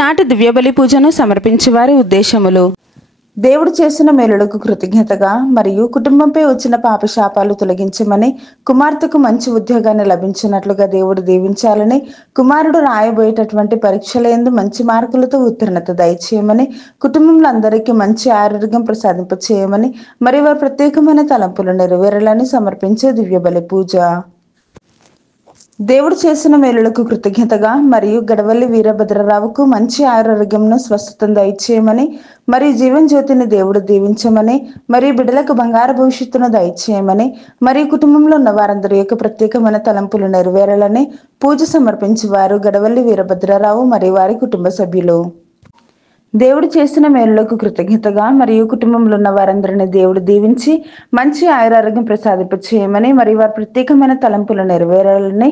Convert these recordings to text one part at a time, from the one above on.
ఈనాటి దివ్యబలి పూజను సమర్పించే వారి ఉద్దేశములు: దేవుడు చేసిన మేలులకు కృతజ్ఞతగా మరియు కుటుంబంపై వచ్చిన పాపశాపాలు తొలగించమని, కుమార్తెకు మంచి ఉద్యోగాన్ని లభించినట్లుగా దేవుడు దీవించాలని, కుమారుడు రాయబోయేటటువంటి పరీక్షలందు మంచి మార్కులతో ఉత్తీర్ణత దయచేయమని, కుటుంబంలో అందరికీ మంచి ఆరోగ్యం ప్రసాదింప చేయమని, మరియు వారి ప్రత్యేకమైన తలంపులు నెరవేరాలని సమర్పించే దివ్యబలి పూజ. దేవుడు చేసిన మేలులకు కృతజ్ఞతగా మరియు గడవల్లి వీరభద్రరావుకు మంచి ఆరోగ్యంను స్వస్థతను దయచేయమని, మరియు జీవన్ జ్యోతిని దేవుడు దీవించమని, మరియు బిడ్డలకు బంగారు భవిష్యత్తును దయచేయమని, మరియు కుటుంబంలో ఉన్న వారందరి యొక్క ప్రత్యేకమైన తలంపులు నెరవేరాలని పూజ సమర్పించేవారు గడవల్లి వీరభద్రరావు మరియు వారి కుటుంబ సభ్యులు. దేవుడు చేసిన మేలులకు కృతజ్ఞతగా మరియు కుటుంబంలో ఉన్న వారందరినీ దేవుడు దీవించి మంచి ఆయురారోగ్యం ప్రసాదింప చేయమని, మరియు వారి ప్రత్యేకమైన తలంపులు నెరవేరాలని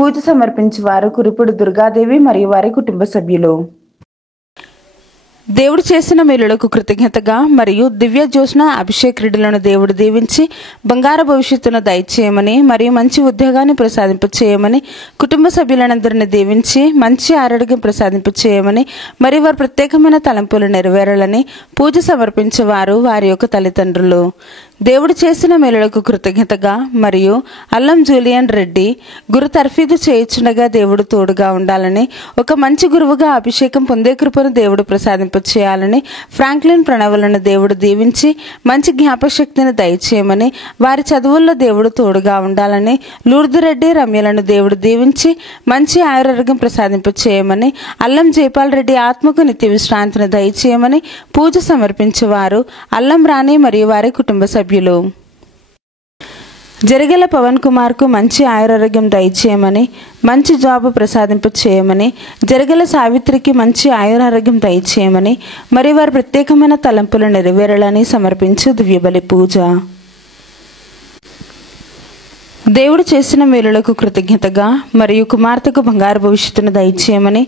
పూజ సమర్పించే వారు కురిపుడు దుర్గాదేవి మరియు వారి కుటుంబ సభ్యులు. దేవుడు చేసిన మేలులకు కృతజ్ఞతగా మరియు దివ్య జ్యోత్స్న అభిషేక్ క్రీడలను దేవుడు దీవించి బంగారు భవిష్యత్తును దయచేయమని, మరియు మంచి ఉద్యోగాన్ని ప్రసాదింప చేయమని, కుటుంబ సభ్యులందరినీ దీవించి మంచి ఆరోగ్యం ప్రసాదింప చేయమని, మరియు వారి ప్రత్యేకమైన తలంపులు నెరవేరాలని పూజ సమర్పించేవారు వారి యొక్క తల్లిదండ్రులు. దేవుడు చేసిన మేలులకు కృతజ్ఞతగా మరియు అల్లం జూలియన్ రెడ్డి గురు తర్ఫీదు చేయించుండగా దేవుడు తోడుగా ఉండాలని, ఒక మంచి గురువుగా అభిషేకం పొందే కృపను దేవుడు ప్రసాదింప చేయాలని, ఫ్రాంక్లిన్ ప్రణవులను దేవుడు దీవించి మంచి జ్ఞాపకశక్తిని దయచేయమని, వారి చదువుల్లో దేవుడు తోడుగా ఉండాలని, లూర్దురెడ్డి రమ్యలను దేవుడు దీవించి మంచి ఆయురారోగ్యం ప్రసాదింప చేయమని, అల్లం జైపాల్ రెడ్డి ఆత్మకు నిత్య విశ్రాంతిని దయచేయమని పూజ సమర్పించేవారు అల్లం రాణి మరియు వారి కుటుంబ సభ్యులు. జరిగెల పవన్ కుమార్కు మంచి ఆయురారోగ్యం దయచేయమని, మంచి జాబ్ ప్రసాదింప చేయమని, జరిగెల సావిత్రికి మంచి ఆయురారోగ్యం దయచేయమని, మరియు వారి ప్రత్యేకమైన తలంపులు నెరవేరాలని సమర్పించు దివ్యబలి పూజ. దేవుడు చేసిన మేలులకు కృతజ్ఞతగా మరియు కుమార్తెకు బంగారు భవిష్యత్తును దయచేయమని,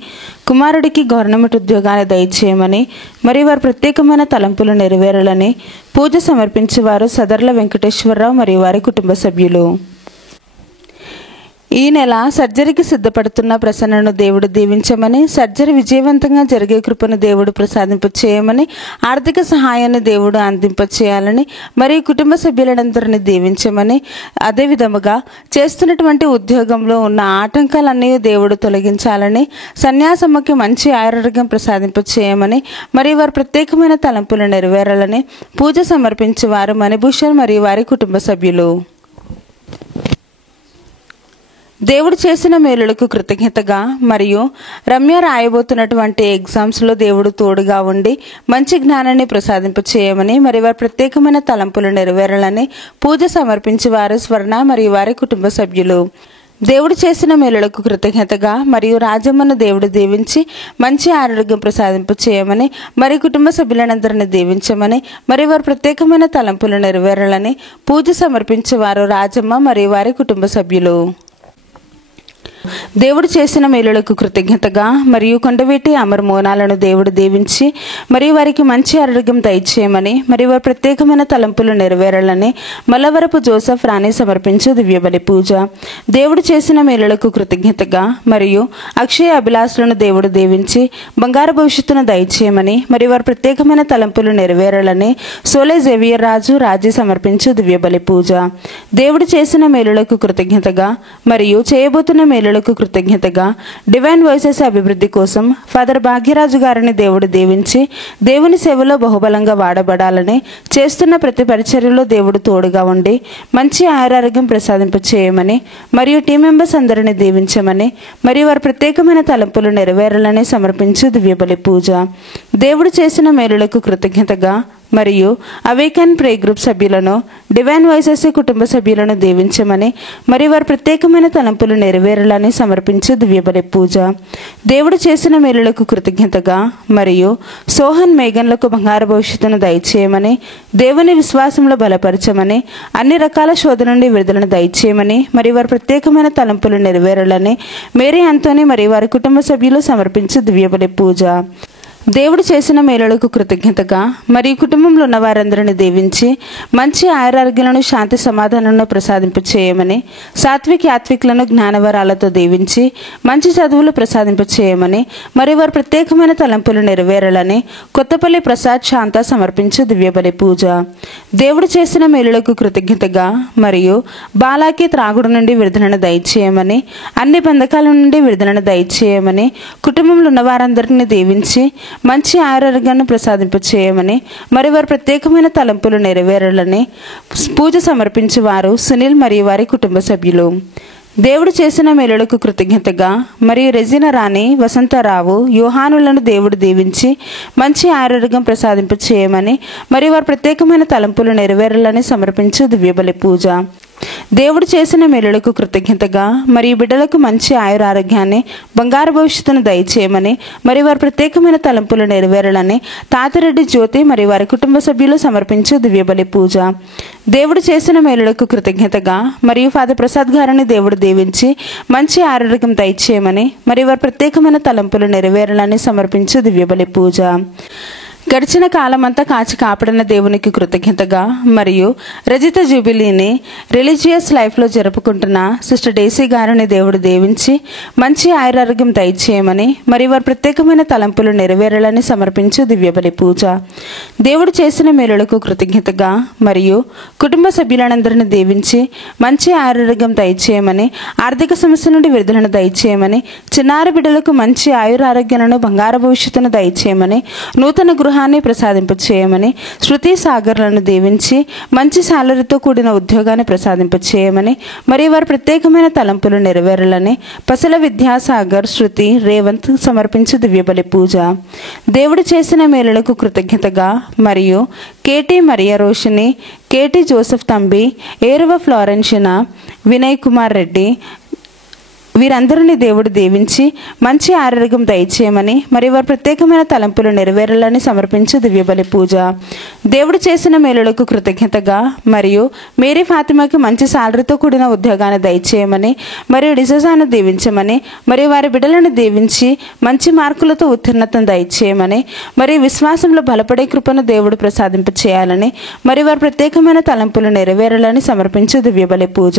కుమారుడికి గవర్నమెంట్ ఉద్యోగాన్ని దయచేయమని, మరియు వారి ప్రత్యేకమైన తలంపులు నెరవేరాలని పూజ సమర్పించేవారు సదర్ల వెంకటేశ్వరరావు మరియు వారి కుటుంబ సభ్యులు. ఈ నెల సర్జరీకి సిద్ధపడుతున్న ప్రసన్నను దేవుడు దీవించమని, సర్జరీ విజయవంతంగా జరిగే కృపను దేవుడు ప్రసాదింప చేయమని, ఆర్థిక సహాయాన్ని దేవుడు అందింప చేయాలని, మరియు కుటుంబ సభ్యులందరినీ దీవించమని, అదే విధముగా చేస్తున్నటువంటి ఉద్యోగంలో ఉన్న ఆటంకాలన్నీ దేవుడు తొలగించాలని, సన్యాసమ్మకి మంచి ఆరోగ్యం ప్రసాదింప చేయమని, మరియు వారి ప్రత్యేకమైన తలంపులు నెరవేరాలని పూజ సమర్పించేవారు మణిభూషణ్ మరియు వారి కుటుంబ సభ్యులు. దేవుడు చేసిన మేలులకు కృతజ్ఞతగా మరియు రమ్య రాయబోతున్నటువంటి ఎగ్జామ్స్లో దేవుడు తోడుగా ఉండి మంచి జ్ఞానాన్ని ప్రసాదింప చేయమని, మరియు వారి ప్రత్యేకమైన తలంపులు నెరవేరాలని పూజ సమర్పించేవారు స్వర్ణ మరియు వారి కుటుంబ సభ్యులు. దేవుడు చేసిన మేలులకు కృతజ్ఞతగా మరియు రాజమ్మను దేవుడు దీవించి మంచి ఆరోగ్యం ప్రసాదింప చేయమని, మరి కుటుంబ సభ్యులందరినీ దీవించమని, మరియు వారి ప్రత్యేకమైన తలంపులు నెరవేరాలని పూజ సమర్పించేవారు రాజమ్మ మరియు వారి కుటుంబ సభ్యులు. దేవుడు చేసిన మేలులకు కృతజ్ఞతగా మరియు కొండవీటి అమర్ మోనాలను దేవుడు దీవించి మరియు వారికి మంచి ఆరోగ్యం దయచేయమని, మరియు వారి ప్రత్యేకమైన తలంపులు నెరవేరాలని మల్లవరపు జోసెఫ్ రాణి సమర్పించు దివ్యబలి పూజ. దేవుడు చేసిన మేలులకు కృతజ్ఞతగా మరియు అక్షయ అభిలాషులను దేవుడు దీవించి బంగారు భవిష్యత్తును దయచేయమని, మరియు వారి ప్రత్యేకమైన తలంపులు నెరవేరాలని సోలే జేవియర్ రాజు రాజీ సమర్పించు దివ్యబలి పూజ. దేవుడు చేసిన మేలులకు కృతజ్ఞతగా మరియు చేయబోతున్న మేలులకు కృతజ్ఞతగా డివైన్ వాయిసెస్ అభివృద్ధి కోసం ఫాదర్ భాగ్యరాజు గారిని దేవుడు దీవించి దేవుని సేవలో బహుబలంగా వాడబడాలని, చేస్తున్న ప్రతి పరిచర్యలో దేవుడు తోడుగా ఉండి మంచి ఆరోగ్యం ప్రసాదింప చేయమని, మరియు టీం మెంబర్స్ అందరినీ దీవించమని, మరియు వారి ప్రత్యేకమైన తలంపులు నెరవేరాలని సమర్పించు దివ్యబలి పూజ. దేవుడు చేసిన మేలులకు కృతజ్ఞతగా మరియు అవేకన్ ప్రే గ్రూప్ సభ్యులను డివైన్ వాయిసెస్ కుటుంబ సభ్యులను దీవించమని, మరియు వారి ప్రత్యేకమైన తలంపులు నెరవేరాలని సమర్పించు దివ్యబలి పూజ. దేవుడు చేసిన మేలులకు కృతజ్ఞతగా మరియు సోహన్ మేఘన్లకు బంగారు భవిష్యత్తును దయచేయమని, దేవుని విశ్వాసంలో బలపరచమని, అన్ని రకాల శోధన నుండి విడుదలను దయచేయమని, మరియు వారి ప్రత్యేకమైన తలంపులు నెరవేరాలని మేరీ అంతోని మరియు వారి కుటుంబ సభ్యులు సమర్పించు దివ్యబలి పూజ. దేవుడు చేసిన మేలులకు కృతజ్ఞతగా మరియు కుటుంబంలో ఉన్న వారందరిని దీవించి మంచి ఆయురారోగ్యాలను శాంతి సమాధానాలను ప్రసాదింపు చేయమని, సాత్విక యాత్వికులను జ్ఞానవరాలతో దీవించి మంచి చదువులు ప్రసాదింపు చేయమని, మరియు వారి ప్రత్యేకమైన తలంపులు నెరవేరాలని కొత్తపల్లి ప్రసాద్ శాంత సమర్పించు దివ్యబలి పూజ. దేవుడు చేసిన మేలులకు కృతజ్ఞతగా మరియు బాలాకి త్రాగుడు నుండి విడుదలను దయచేయమని, అన్ని బంధకాల నుండి విడుదలను దయచేయమని, కుటుంబంలో ఉన్న వారందరినీ దీవించి మంచి ఆరోగ్యాన్ని ప్రసాదింప చేయమని, మరి వారి ప్రత్యేకమైన తలంపులు నెరవేరాలని పూజ సమర్పించేవారు సునీల్ మరియు వారి కుటుంబ సభ్యులు. దేవుడు చేసిన మేలులకు కృతజ్ఞతగా మరియు రెజినా రాణి, వసంతరావు, యోహానులను దేవుడు దీవించి మంచి ఆరోగ్యం ప్రసాదింప చేయమని, మరియు వారి ప్రత్యేకమైన తలంపులు నెరవేరాలని సమర్పించు దివ్యబలి పూజ. దేవుడు చేసిన మేలులకు కృతజ్ఞతగా మరియు బిడ్డలకు మంచి ఆయురారోగ్యాన్ని, బంగారు భవిష్యత్తును దయచేయమని, మరియు వారి ప్రత్యేకమైన తలంపులు నెరవేరాలని తాతిరెడ్డి జ్యోతి మరియు వారి కుటుంబ సభ్యులు సమర్పించు దివ్యబలి పూజ. దేవుడు చేసిన మేలులకు కృతజ్ఞతగా మరియు ఫాదర్ ప్రసాద్ గారిని దేవుడు దీవించి మంచి ఆరోగ్యం దయచేయమని, మరియు వారి ప్రత్యేకమైన తలంపులు నెరవేరాలని సమర్పించు దివ్యబలి పూజ. గడిచిన కాలమంతా కాచి కాపాడిన దేవునికి కృతజ్ఞతగా మరియు రజిత జూబిలీని రిలీజియస్ లైఫ్లో జరుపుకుంటున్న సిస్టర్ డేసీ గారిని దేవుడు దీవించి మంచి ఆయురారోగ్యం దయచేయమని, మరియు వారి ప్రత్యేకమైన తలంపులు నెరవేరాలని సమర్పించు దివ్యబలి పూజ. దేవుడు చేసిన మేలులకు కృతజ్ఞతగా మరియు కుటుంబ సభ్యులందరినీ దీవించి మంచి ఆరోగ్యం దయచేయమని, ఆర్థిక సమస్య నుండి విడుదలను దయచేయమని, చిన్నారి బిడ్డలకు మంచి ఆయురారోగ్యాలను, బంగారు భవిష్యత్తును దయచేయమని, నూతన గృహాన్ని ప్రసాదింప చేయమని, శృతి సాగర్లను దీవించి మంచి సాలరీతో కూడిన ఉద్యోగాన్ని ప్రసాదింప చేయమని, మరియు వారి ప్రత్యేకమైన తలంపులు నెరవేరాలని పసల విద్యాసాగర్, శృతి, రేవంత్ సమర్పించు దివ్యబలి పూజ. దేవుడు చేసిన మేలులకు కృతజ్ఞతగా మరియు కేటీ మరియా రోషిని, కేటీ జోసెఫ్ తంబి, ఏరువ ఫ్లోరెన్షినా, వినయ్ కుమార్ రెడ్డి వీరందరినీ దేవుడు దీవించి మంచి ఆరోగ్యం దయచేయమని, మరియు వారి ప్రత్యేకమైన తలంపులు నెరవేరాలని సమర్పించు దివ్యబలి పూజ. దేవుడు చేసిన మేలులకు కృతజ్ఞతగా మరియు మేరీ ఫాతిమాకి మంచి సాలరీతో కూడిన ఉద్యోగాన్ని దయచేయమని, మరియు డిజోజాను దీవించమని, మరియు వారి బిడ్డలను దీవించి మంచి మార్కులతో ఉత్తీర్ణతను దయచేయమని, మరియు విశ్వాసంలో బలపడే కృపను దేవుడు ప్రసాదింప చేయాలని, మరియు వారి ప్రత్యేకమైన తలంపులు నెరవేరాలని సమర్పించు దివ్యబలి పూజ.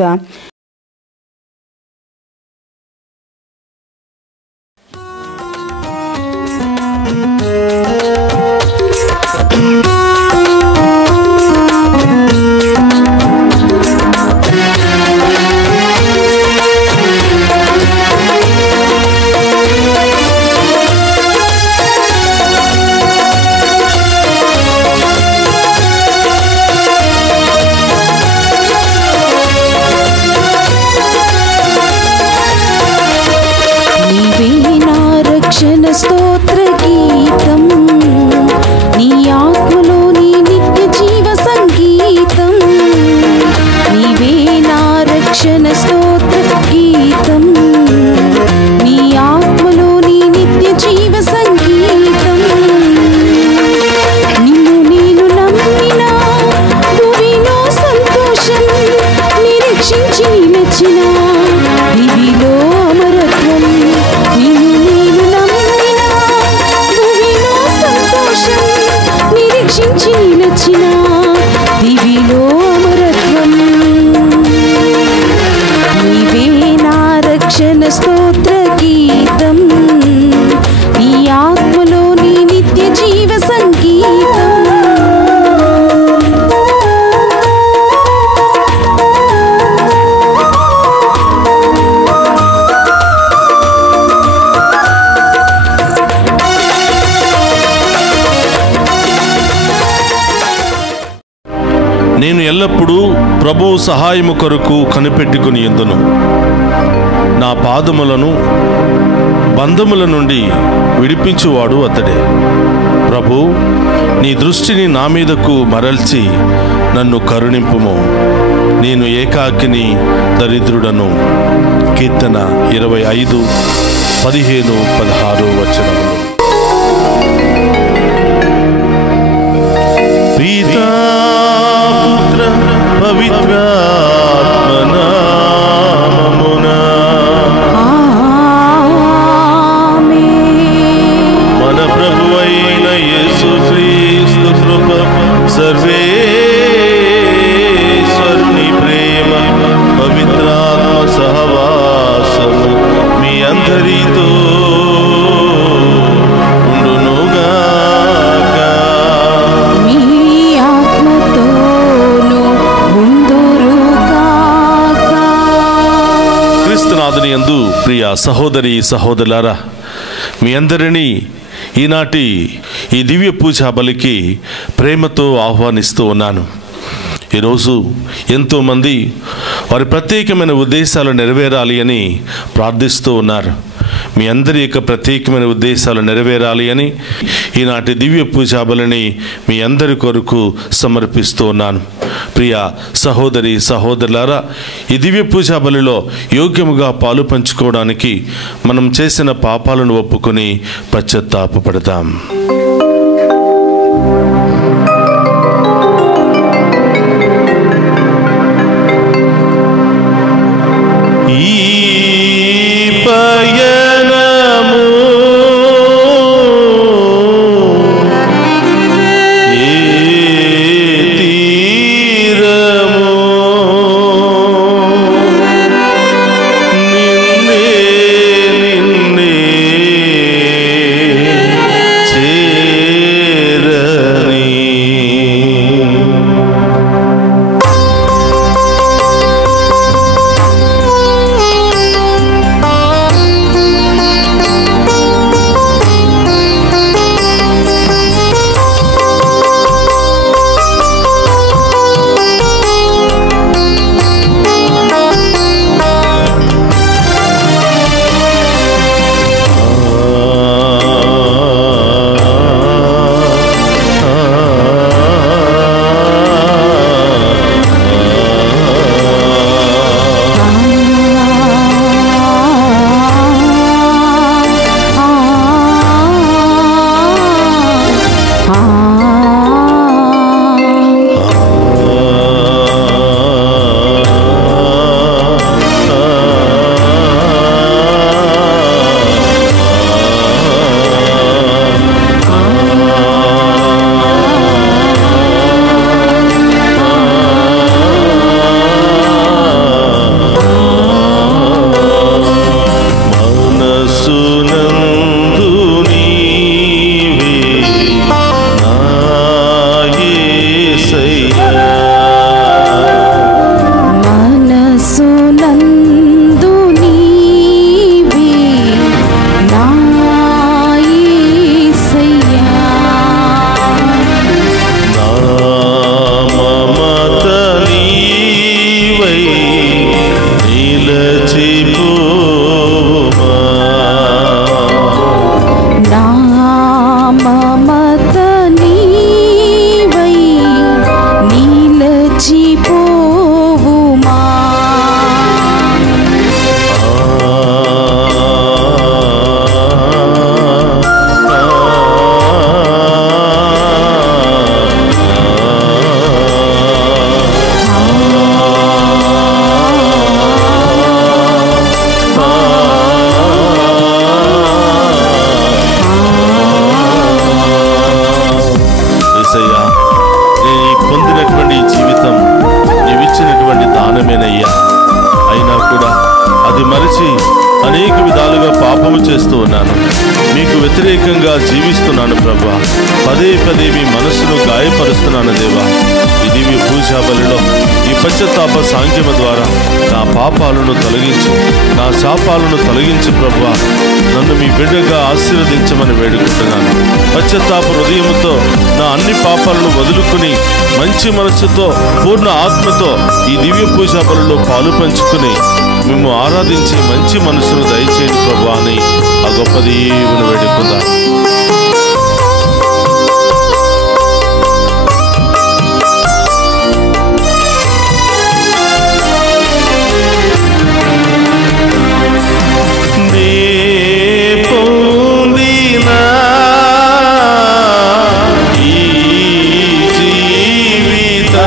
స్తోత్ర గీతం నీ ఆత్మలోని నిత్య జీవ సంగీతం, నీవే నా రక్షణ స్తోత్ర గీతం, నీ ఆత్మలోని నిత్య జీవ సంగీతం. నిన్ను నేను నమ్మిన భూమిలో సంతోషం, నిరీక్షించి నచ్చిన దివిలో అమరత్వం. నిరీక్షించి నచ్చిన దివిలో అమరత్వం, నీవే నా రక్షణ స్తోత్ర గీతం, నీ ఆత్మలోని నిత్య జీవ సంగీతం. నేను ఎల్లప్పుడూ ప్రభువు సహాయము కొరకు కనిపెట్టుకుని ఎందును. నా పాదములను బంధముల నుండి విడిపించువాడు అతడే. ప్రభు, నీ దృష్టిని నా మీదకు మరల్చి నన్ను కరుణింపుము. నేను ఏకాకిని, దరిద్రుడను. కీర్తన 25, 15, 16 వచనములు. పితా పుత్ర పవిత్రాత్మ నామమున ఆమేన్. మన ప్రభువైన ప్రియ సహోదరి సహోదరులారా, మీ అందరినీ ఈనాటి ఈ దివ్య పూజా బలికి ప్రేమతో ఆహ్వానిస్తూ ఉన్నాను. ఈరోజు ఎంతోమంది వారి ప్రత్యేకమైన ఉద్దేశాలు నెరవేరాలి అని ప్రార్థిస్తూ ఉన్నారు. మీ అందరి యొక్క ప్రత్యేకమైన ఉద్దేశాలు నెరవేరాలి అని ఈనాటి దివ్య పూజా బలిని మీ అందరి కొరకు సమర్పిస్తూ ఉన్నాను. ప్రియ సహోదరి సహోదరులారా, ఈ దివ్య పూజా బలిలో యోగ్యముగా పాలు పంచుకోవడానికి మనం చేసిన పాపాలను ఒప్పుకొని పశ్చాత్తాపపడతాం. అనేక విధాలుగా పాపము చేస్తూ ఉన్నాను. మీకు వ్యతిరేకంగా జీవిస్తున్నాను ప్రభా. పదే పదే మీ మనస్సును గాయపరుస్తున్నాను దేవా. ఈ దివ్య పూజా బలిలో ఈ పశ్చాత్తాప సాంఖ్యమ ద్వారా నా పాపాలను తొలగించి నా శాపాలను తొలగించి ప్రభా, నన్ను మీ బిడ్డగా ఆశీర్వదించమని వేడుకుంటున్నాను. పశ్చాత్తాప హృదయముతో నా అన్ని పాపాలను వదులుకుని మంచి మనస్సుతో పూర్ణ ఆత్మతో ఈ దివ్య పూజా బలిలో పాలు పంచుకుని మేము ఆరాధించి మంచి మనసును దయచేయండి ప్రభా అని ఆ గొప్ప దేవుని వేడుకుందాం. జీవితం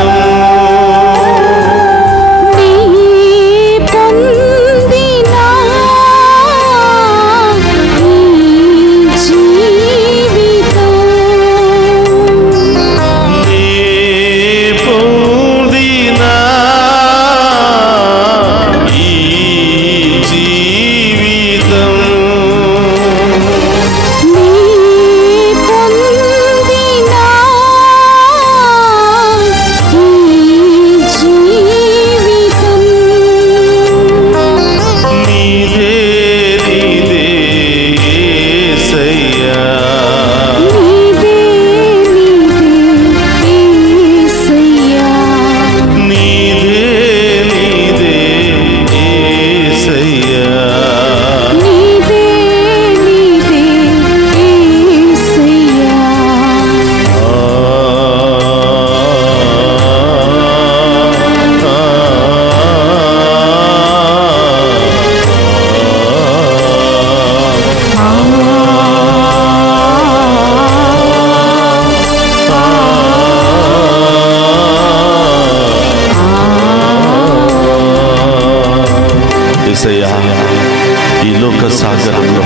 సాగరంలో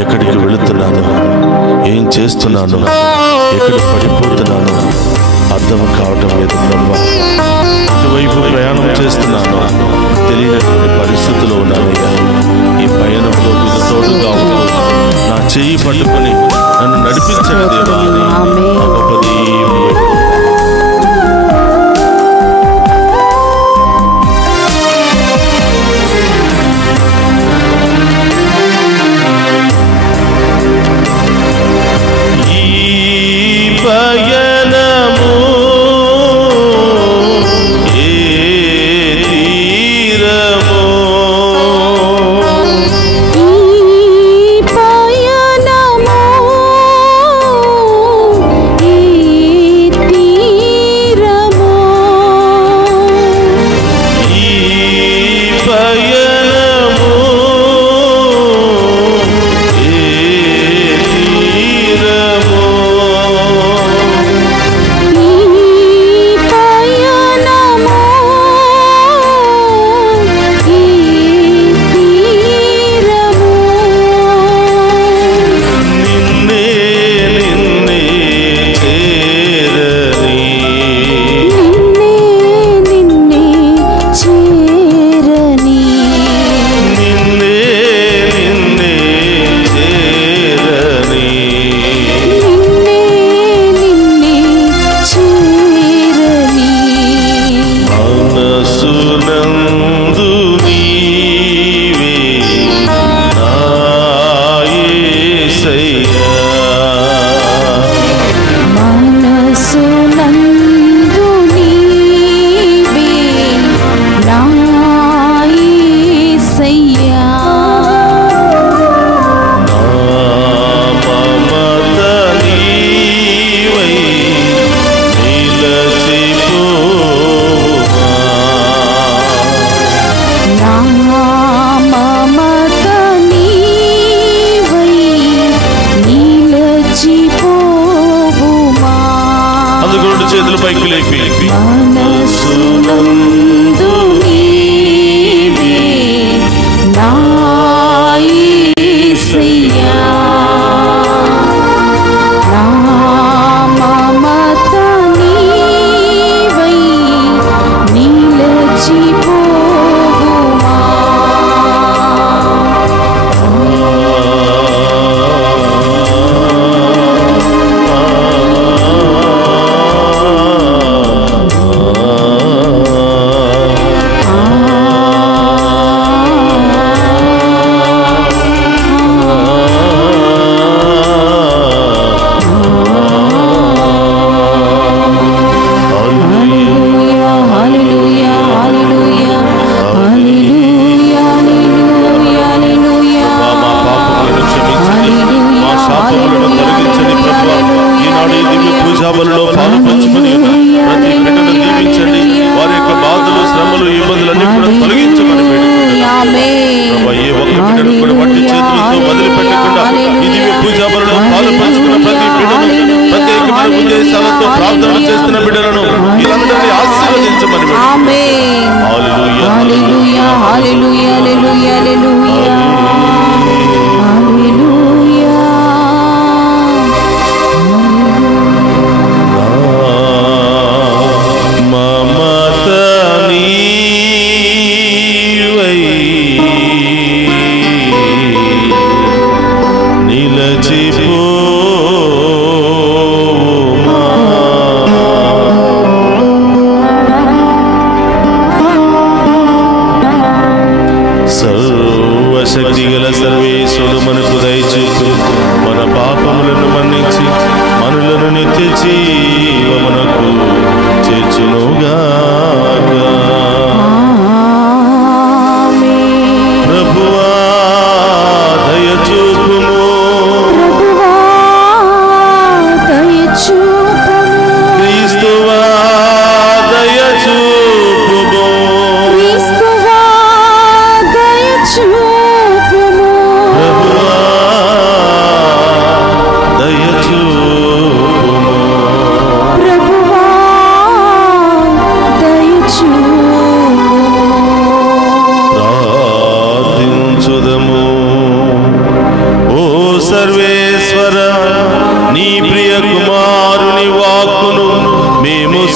ఎక్కడికి వెళుతున్నాను, ఏం చేస్తున్నాను, ఎక్కడ పడిపోతున్నాను అర్థం కావటం లేదు ప్రభా. ఇటువైపు ప్రయాణం చేస్తున్నాను, తెలియనటువంటి పరిస్థితిలో ఉన్నానయ్యా. ఈ పయనంలో మీరు తోడుగా ఉంటూ నా చెయ్యి పట్టుకొని నన్ను నడిపించండి దేవా అని ఆ గొప్ప దేవుని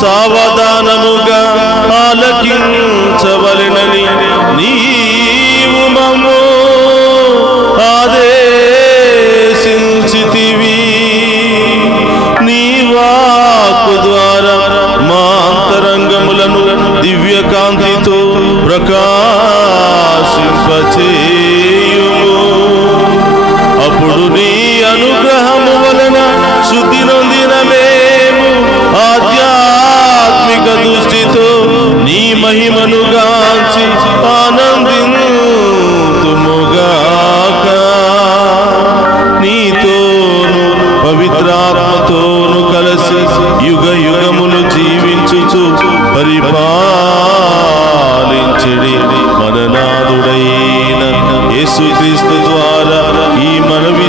సావధానముగా ఆలకించవలెనని నీవు మమ్ము ఆదేశించితివి. నీ వాక్కు ద్వారా మా అంతరంగములను దివ్యకాంతితో ప్రకాశింపచేయుము. అప్పుడు నీ అనుగ్రహము వలన శుద్ధి నొందిన మేము ఆధ్యాత్మిక దృష్టితో నీ మహిమను గాంచి ఆనందింతుముగాక. నీతోను పవిత్రాత్మతోను కలిసి యుగ యుగములు జీవించుచు పరిపాలించెడి మననాథుడైన యేసుక్రీస్తు ద్వారా ఈ మనవి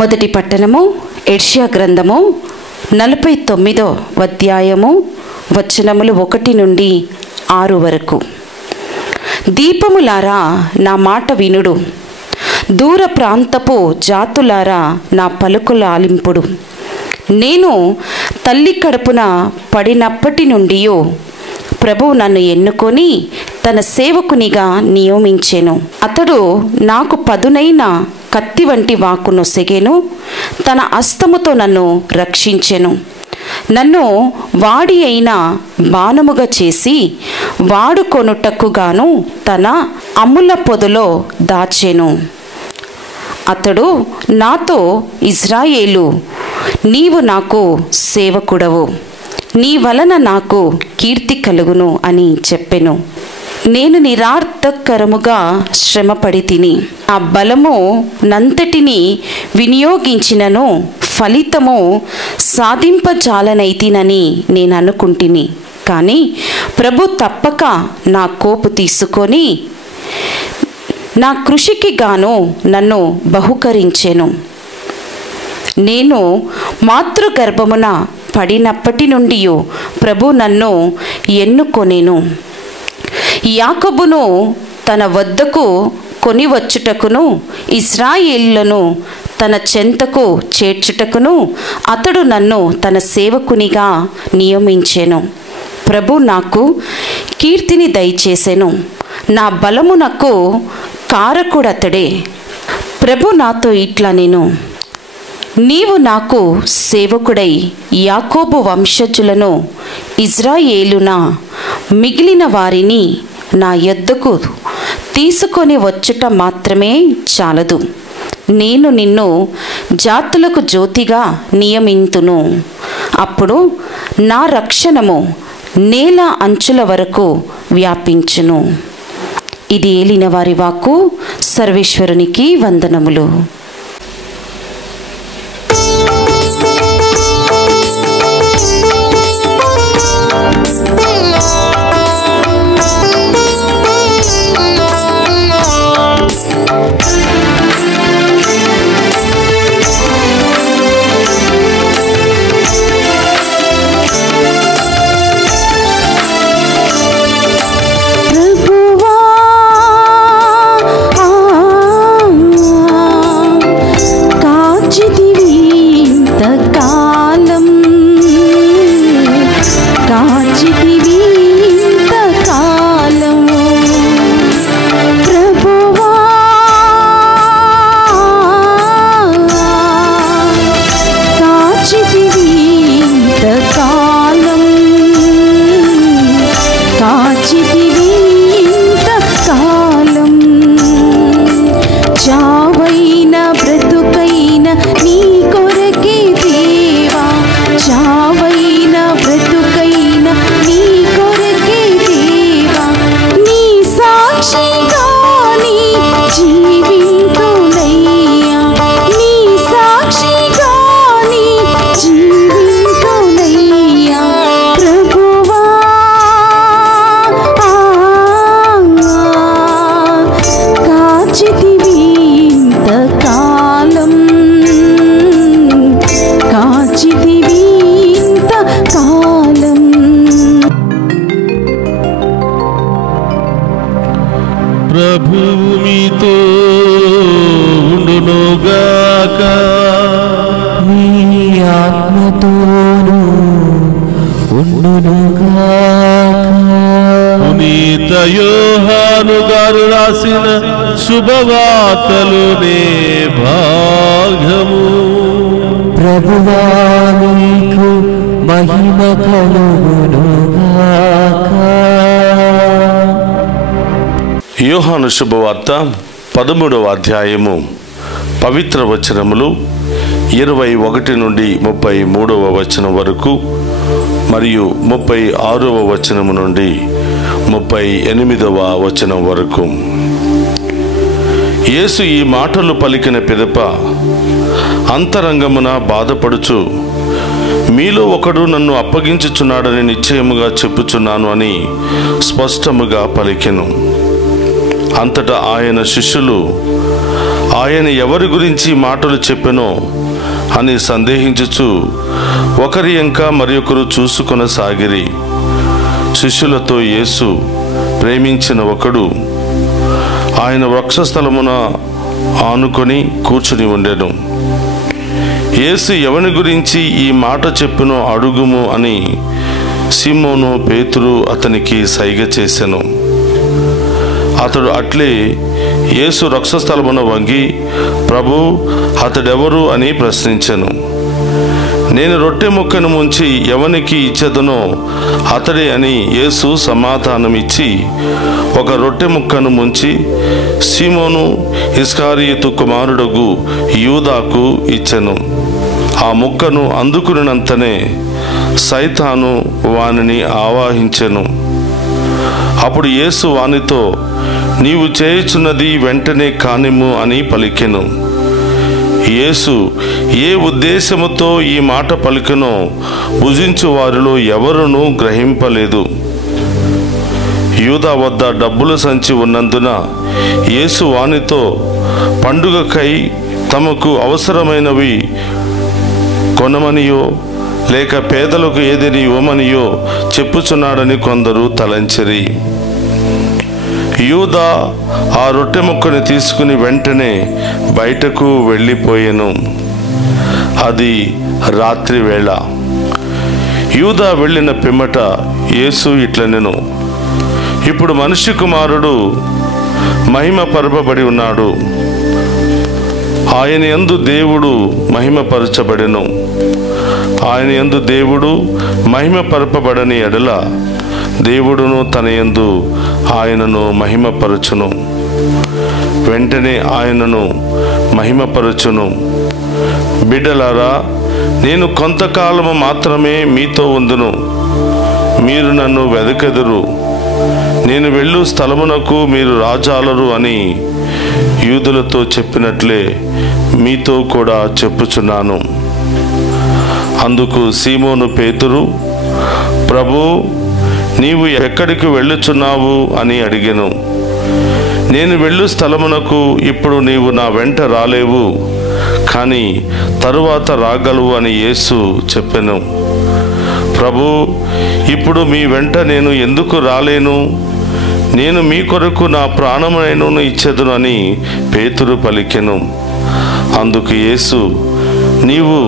మొదటి పట్టణము యెషయా గ్రంథము 49వ అధ్యాయము వచనములు 1 నుండి 6 వరకు. దీపములారా నా మాట వినుడు, దూర ప్రాంతపు జాతులారా నా పలుకుల ఆలింపుడు. నేను తల్లి కడుపున పడినప్పటి నుండి ప్రభువు నన్ను ఎన్నుకొని తన సేవకునిగా నియమించెను. అతడు నాకు పదునైన కత్తి వంటి వాక్కు నొసగెను. తన హస్తముతో నన్ను రక్షించెను. నన్ను వాడి అయిన బాణముగా చేసి వాడుకొనుటకుగాను తన అమ్ముల పొదలో దాచెను. అతడు నాతో, ఇజ్రాయేలు, నీవు నాకు సేవకుడవు, నీ వలన నాకు కీర్తి కలుగును అని చెప్పెను. నేను నిరార్థకరముగా శ్రమపడి తిని ఆ బలము నంతటిని వినియోగించినను ఫలితము సాధింపజాలనైతినని నేను అనుకుంటుని. కానీ ప్రభు తప్పక నా కోపు తీసుకొని నా కృషికి గాను నన్ను బహుకరించెను. నేను మాతృగర్భమున పడినప్పటి నుండి ప్రభు నన్ను ఎన్నుకొనెను. యాకోబును తన వద్దకు కొనివచ్చుటకును ఇశ్రాయేలులను తన చెంతకు చేర్చుటకును అతడు నన్ను తన సేవకునిగా నియమించెను. ప్రభు నాకు కీర్తిని దయచేసెను. నా బలమునకు కారకుడతడే. ప్రభు నాతో ఇట్లా నేను, నీవు నాకు సేవకుడై యాకోబు వంశజులను ఇజ్రాయేలున మిగిలిన వారిని నా యొద్దకు తీసుకొని వచ్చుట మాత్రమే చాలదు. నేను నిన్ను జాతులకు జ్యోతిగా నియమింతును. అప్పుడు నా రక్షణము నేల అంచుల వరకు వ్యాపించును. ఇది ఏలిన వారి వాక్కు. సర్వేశ్వరునికి వందనములు. ప్రభువా మీతోనూ ఉండునుగాక. పునీత యోహాను గారు రాసిన శుభవార్తలోనే భాగము. ప్రభువా నీకు మహిమ కలుగునుగాక. యోహాను శుభవార్త 13వ అధ్యాయము పవిత్ర వచనములు 21 నుండి 33వ వచనం వరకు మరియు 36వ వచనము నుండి 38వ వచనం వరకు. యేసు ఈ మాటలు పలికిన పిదప అంతరంగమున బాధపడుచు, మీలో ఒకడు నన్ను అప్పగించుచున్నాడని నిశ్చయముగా చెప్పుచున్నాను అని స్పష్టముగా పలికెను. అంతటా ఆయన శిష్యులు ఆయన ఎవరి గురించి మాటలు చెప్పెనో అని సందేహించుచు ఒకరి ఇంకా మరి ఒకరు చూసుకొనసాగిరి. శిష్యులతో యేసు ప్రేమించిన ఒకడు ఆయన వక్షస్థలమున ఆనుకొని కూర్చుని ఉండెను. యేసు ఎవని గురించి ఈ మాట చెప్పెనో అడుగుము అని సీమోను పేతురు అతనికి సైగ చేసెను. అతడు అట్లే యేసు వక్షస్థలమున వంగి, ప్రభు, అతడెవరు అని ప్రశ్నించెను. నేను రొట్టె ముక్కను ముంచి ఎవనికి ఇచ్చేదనో అతడే అని యేసు సమాధానమిచ్చి ఒక రొట్టె ముక్కను ముంచి సీమోను ఇస్కారియోతు కుమారుడగు యూదాకు ఇచ్చెను. ఆ ముక్కను అందుకునినంతనే సైతాను వానిని ఆవాహించెను. అప్పుడు యేసు వానితో, నీవు చేయుచున్నది వెంటనే కానిమ్ము అని పలికెను. యేసు ఏ ఉద్దేశముతో ఈ మాట పలికెనో భుజించు వారిలో ఎవరునూ గ్రహింపలేదు. యూదా వద్ద డబ్బుల సంచి ఉన్నందున యేసు వానితో, పండుగకై తమకు అవసరమైనవి కొనమనియో లేక పేదలకు ఏదని ఇవ్వమనియో చెప్పుచున్నాడని కొందరు తలంచిరి. యూదా ఆ రొట్టె ముక్కని తీసుకుని వెంటనే బయటకు వెళ్ళిపోయెను. అది రాత్రి వేళ. యూదా వెళ్ళిన పిమ్మట యేసు ఇట్లనెను, ఇప్పుడు మనిషి కుమారుడు మహిమపరపబడి ఉన్నాడు. ఆయన యందు దేవుడు మహిమపరచబడెను. ఆయన యందు దేవుడు మహిమపరపబడని ఎడల దేవుడును తన యందు ఆయనను మహిమపరచును. వెంటనే ఆయనను మహిమపరచును. బిడ్డలారా, నేను కొంతకాలము మాత్రమే మీతో ఉందును. మీరు నన్ను వెదకెదరు. నేను వెళ్ళు స్థలమునకు మీరు రాజాలరు అని యూదులతో చెప్పినట్లే మీతో కూడా చెప్పుచున్నాను. అందుకు సీమోను పేతురు, ప్రభు, నీవు ఎక్కడికి వెళ్ళుచున్నావు అని అడిగెను. నేను వెళ్ళు స్థలమునకు ఇప్పుడు నీవు నా వెంట రాలేవు, కానీ తరువాత రాగలవు అని యేసు చెప్పెను. ప్రభు, ఇప్పుడు మీ వెంట నేను ఎందుకు రాలేను? నేను మీ కొరకు నా ప్రాణమునైనను ఇచ్చెదను అని పేతురు పలికెను. అందుకు యేసు, నీవు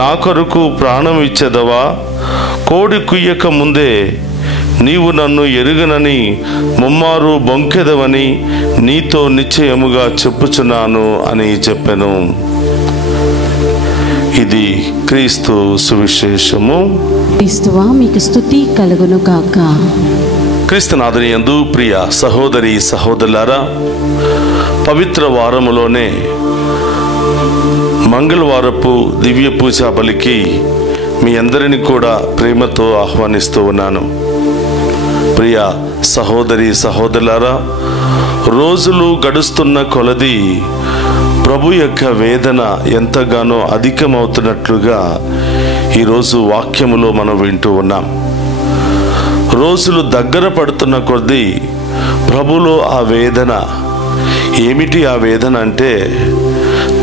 నా కొరకు ప్రాణం ఇచ్చెదవా? కోడి కుయ్యక ముందే నీవు నన్ను ఎరుగనని ముమ్మారు బొంకెదవని నీతో నిశ్చయముగా చెప్పుచున్నాను అని చెప్పెను. ఇది క్రీస్తు సువిశేషము. క్రీస్తువా మీకు స్తుతి కలుగును గాక. క్రీస్తునాథుని యందు ప్రియ సహోదరి సహోదరులారా, పవిత్ర వారములోనే మంగళవారపు దివ్య పూజా బలికి మీ అందరిని కూడా ప్రేమతో ఆహ్వానిస్తూ ఉన్నాను. ప్రియ సహోదరి సహోదరులారా, రోజులు గడుస్తున్న కొలది ప్రభు యొక్క వేదన ఎంతగానో అధికమవుతున్నట్లుగా ఈరోజు వాక్యములో మనం వింటూ ఉన్నాం. రోజులు దగ్గర పడుతున్న కొద్దీ ప్రభులో ఆ వేదన ఏమిటి? ఆ వేదన అంటే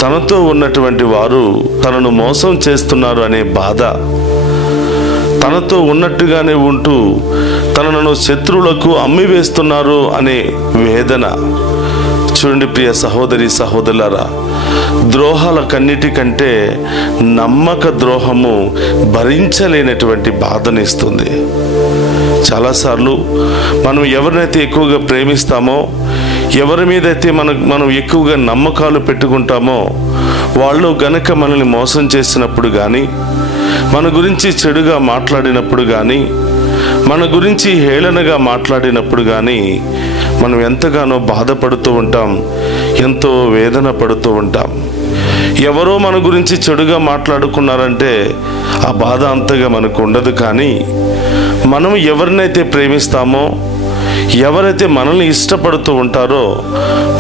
తనతో ఉన్నటువంటి వారు తనను మోసం చేస్తున్నారు అనే బాధ, తనతో ఉన్నట్టుగానే ఉంటూ తనను శత్రువులకు అమ్మివేస్తున్నారు అనే వేదన, చూడండి ప్రియ సహోదరి సహోదరులారా, ద్రోహాలకన్నిటికంటే నమ్మక ద్రోహము భరించలేనటువంటి బాధనిస్తుంది. చాలాసార్లు మనం ఎవరినైతే ఎక్కువగా ప్రేమిస్తామో, ఎవరి మీదైతే మనం ఎక్కువగా నమ్మకాలు పెట్టుకుంటామో, వాళ్ళు గనక మనల్ని మోసం చేసినప్పుడు కానీ, మన గురించి చెడుగా మాట్లాడినప్పుడు కానీ, మన గురించి హేళనగా మాట్లాడినప్పుడు కానీ మనం ఎంతగానో బాధపడుతూ ఉంటాం, ఎంతో వేదన పడుతూ ఉంటాం. ఎవరో మన గురించి చెడుగా మాట్లాడుకున్నారంటే ఆ బాధ అంతగా మనకు ఉండదు. కానీ మనం ఎవరినైతే ప్రేమిస్తామో, ఎవరైతే మనల్ని ఇష్టపడుతూ ఉంటారో,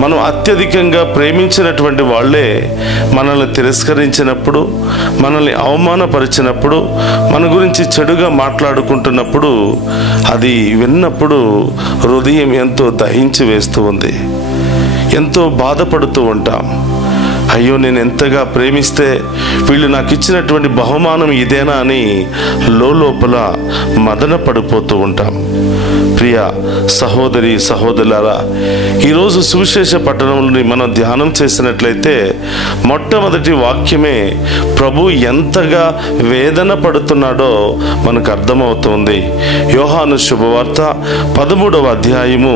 మనం అత్యధికంగా ప్రేమించినటువంటి వాళ్ళే మనల్ని తిరస్కరించినప్పుడు, మనల్ని అవమానపరిచినప్పుడు, మన గురించి చెడుగా మాట్లాడుకుంటున్నప్పుడు, అది విన్నప్పుడు హృదయం ఎంతో దహించి వేస్తూ ఉంది, ఎంతో బాధపడుతూ ఉంటాం. అయ్యో, నేను ఎంతగా ప్రేమిస్తే వీళ్ళు నాకు ఇచ్చినటువంటి బహుమానం ఇదేనా అని లోపల మదన పడిపోతూ ఉంటాం. ప్రియ సహోదరి సహోదరులారా, ఈరోజు సువిశేష పట్టణంలోని మనం ధ్యానం చేసినట్లయితే మొట్టమొదటి వాక్యమే ప్రభు ఎంతగా వేదన పడుతున్నాడో మనకు అర్థమవుతుంది. యోహాను శుభవార్త 13వ అధ్యాయము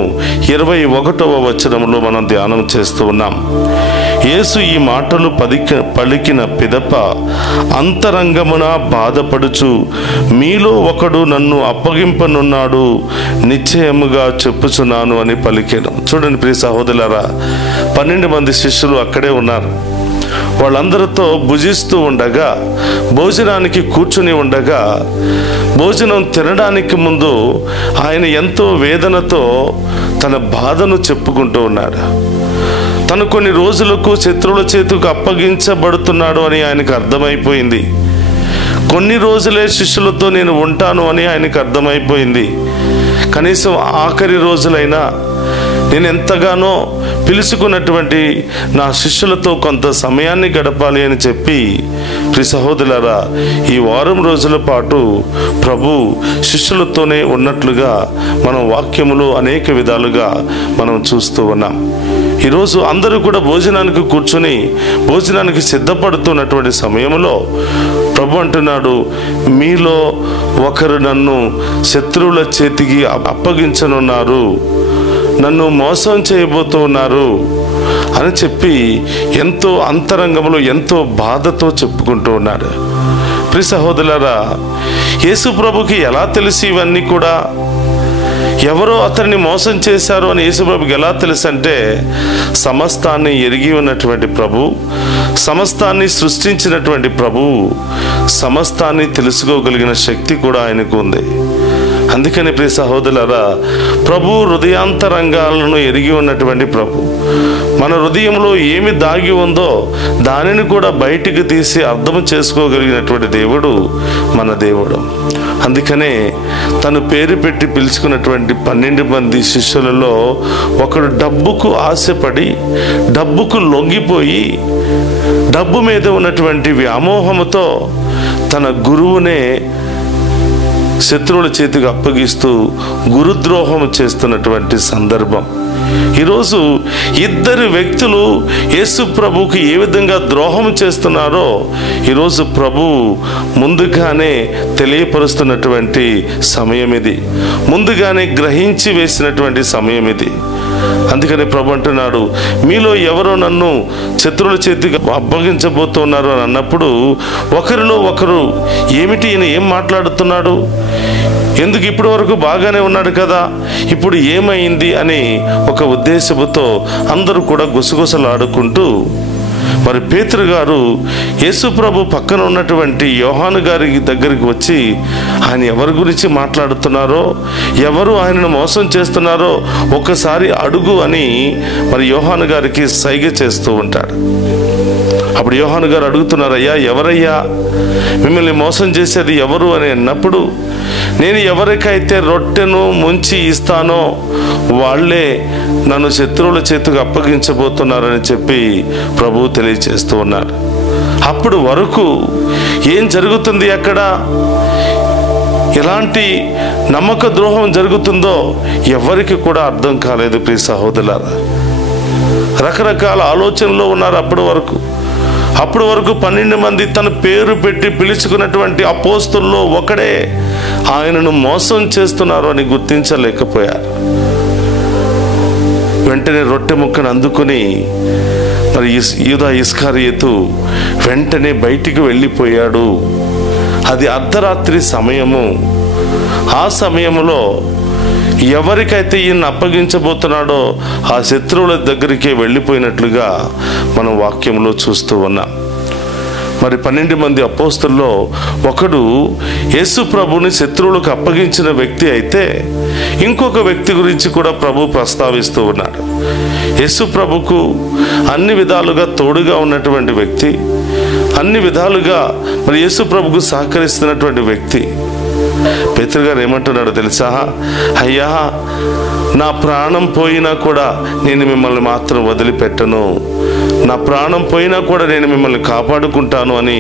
21వ వచనంలో మనం ధ్యానం చేస్తూ ఉన్నాం. యేసు ఈ మాటలు పలికిన పిదప అంతరంగమున బాధపడుచు, మీలో ఒకడు నన్ను అప్పగింపనున్నాడు, నిశ్చయముగా చెప్పుచున్నాను అని పలికాను. చూడండి ప్రియ సహోదరులారా, 12 మంది శిష్యులు అక్కడే ఉన్నారు. వాళ్ళందరితో భుజిస్తూ ఉండగా, భోజనానికి కూర్చుని ఉండగా, భోజనం తినడానికి ముందు ఆయన ఎంతో వేదనతో తన బాధను చెప్పుకుంటూ ఉన్నాడు. తను కొన్ని రోజులకు శత్రువుల చేతికి అప్పగించబడుతున్నాడు అని ఆయనకు అర్థమైపోయింది. కొన్ని రోజులే శిష్యులతో నేను ఉంటాను అని ఆయనకు అర్థమైపోయింది. కనీసం ఆఖరి రోజులైనా నేను ఎంతగానో పిలుచుకున్నటువంటి నా శిష్యులతో కొంత సమయాన్ని గడపాలి అని చెప్పి, ప్రియ సహోదరులారా, ఈ వారం రోజుల పాటు ప్రభు శిష్యులతోనే ఉన్నట్లుగా మనం వాక్యములో అనేక విధాలుగా మనం చూస్తూ ఉన్నాం. ఈరోజు అందరూ కూడా భోజనానికి కూర్చొని భోజనానికి సిద్ధపడుతున్నటువంటి సమయంలో ప్రభు అంటున్నాడు, మీలో ఒకరు నన్ను శత్రువుల చేతికి అప్పగించనున్నారు, నన్ను మోసం చేయబోతూ ఉన్నారు అని చెప్పి ఎంతో అంతరంగంలో ఎంతో బాధతో చెప్పుకుంటూ ఉన్నాడు. ప్రియ సహోదరులారా, యేసు ప్రభుకి ఎలా తెలిసి ఇవన్నీ కూడా ఎవరో అతన్ని మోసం చేశారు అని యేసుప్రభుకి ఎలా తెలుసు అంటే, సమస్తాన్ని ఎరిగి ఉన్నటువంటి ప్రభు, సమస్తాన్ని సృష్టించినటువంటి ప్రభు, సమస్తాన్ని తెలుసుకోగలిగిన శక్తి కూడా ఆయనకు ఉంది. అందుకని ప్రియ సహోదరులారా, ప్రభు హృదయాంతరంగాలను ఎరిగి ఉన్నటువంటి ప్రభు, మన హృదయంలో ఏమి దాగి ఉందో దానిని కూడా బయటికి తీసి అర్థం చేసుకోగలిగినటువంటి దేవుడు మన దేవుడు. అందుకనే తను పేరు పెట్టి పిలుచుకున్నటువంటి 12 మంది శిష్యులలో ఒకడు డబ్బుకు ఆశపడి, డబ్బుకు లొంగిపోయి, డబ్బు మీద ఉన్నటువంటి వ్యామోహముతో తన గురువునే శత్రువుల చేతికి అప్పగిస్తూ గురుద్రోహం చేస్తున్నటువంటి సందర్భం. ఈరోజు ఇద్దరు వ్యక్తులు యేసు ప్రభుకి ఏ విధంగా ద్రోహం చేస్తున్నారో ఈరోజు ప్రభు ముందుగానే తెలియపరుస్తున్నటువంటి సమయం ఇది, ముందుగానే గ్రహించి వేసినటువంటి సమయం ఇది. అందుకని ప్రభు అంటున్నాడు, మీలో ఎవరో నన్ను శత్రువుల చేతికి అప్పగించబోతున్నారు అని అన్నప్పుడు ఒకరిలో ఒకరు, ఏమిటి ఈయన ఏం మాట్లాడుతున్నాడు, ఎందుకు ఇప్పటి వరకు బాగానే ఉన్నాడు కదా, ఇప్పుడు ఏమైంది అని ఒక ఉద్దేశంతో అందరూ కూడా గుసగుసలాడుకుంటూ, మరి పేతురు గారు యేసు ప్రభు పక్కన ఉన్నటువంటి యోహాను గారి దగ్గరికి వచ్చి, ఆయన ఎవరి గురించి మాట్లాడుతున్నారో, ఎవరు ఆయనను మోసం చేస్తున్నారో ఒక్కసారి అడుగు అని మరి యోహాను గారికి సైగ చేస్తూ ఉంటాడు. అప్పుడు యోహాను గారు అడుగుతున్నారు, అయ్యా ఎవరయ్యా మిమ్మల్ని మోసం చేసేది ఎవరు అని అన్నప్పుడు, నేను ఎవరికైతే రొట్టెను ముంచి ఇస్తానో వాళ్ళే నన్ను శత్రువుల చేతికి అప్పగించబోతున్నారని చెప్పి ప్రభువు తెలియచేస్తూ ఉన్నారు. అప్పుడు వరకు ఏం జరుగుతుంది, అక్కడ ఎలాంటి నమ్మక ద్రోహం జరుగుతుందో ఎవరికి కూడా అర్థం కాలేదు. ప్రియ సహోదరులారా, రకరకాల ఆలోచనలో ఉన్నారు. అప్పటి వరకు 12 మంది తన పేరు పెట్టి పిలుచుకున్నటువంటి అపోస్తలుల్లో ఒకడే ఆయనను మోసం చేస్తున్నారు అని గుర్తించలేకపోయారు. వెంటనే రొట్టె ముక్కను అందుకుని మరి యూదా ఇస్కరియోతు వెంటనే బయటికి వెళ్ళిపోయాడు. అది అర్ధరాత్రి సమయము. ఆ సమయంలో ఎవరికైతే ఈయన అప్పగించబోతున్నాడో ఆ శత్రువుల దగ్గరికి వెళ్ళిపోయినట్లుగా మనం వాక్యంలో చూస్తూ ఉన్నాం. మరి 12 మంది అపోస్తలుల్లో ఒకడు యేసు ప్రభుని శత్రువులకు అప్పగించిన వ్యక్తి అయితే, ఇంకొక వ్యక్తి గురించి కూడా ప్రభు ప్రస్తావిస్తూ ఉన్నాడు. యేసు ప్రభుకు అన్ని విధాలుగా తోడుగా ఉన్నటువంటి వ్యక్తి, అన్ని విధాలుగా మరి యేసు ప్రభుకు సహకరిస్తున్నటువంటి వ్యక్తి. పేతురు గారు ఏమంటున్నాడో తెలుసా? అయ్యా, నా ప్రాణం పోయినా కూడా నేను మిమ్మల్ని మాత్రం వదిలిపెట్టను, నా ప్రాణం పోయినా కూడా నేను మిమ్మల్ని కాపాడుకుంటాను అని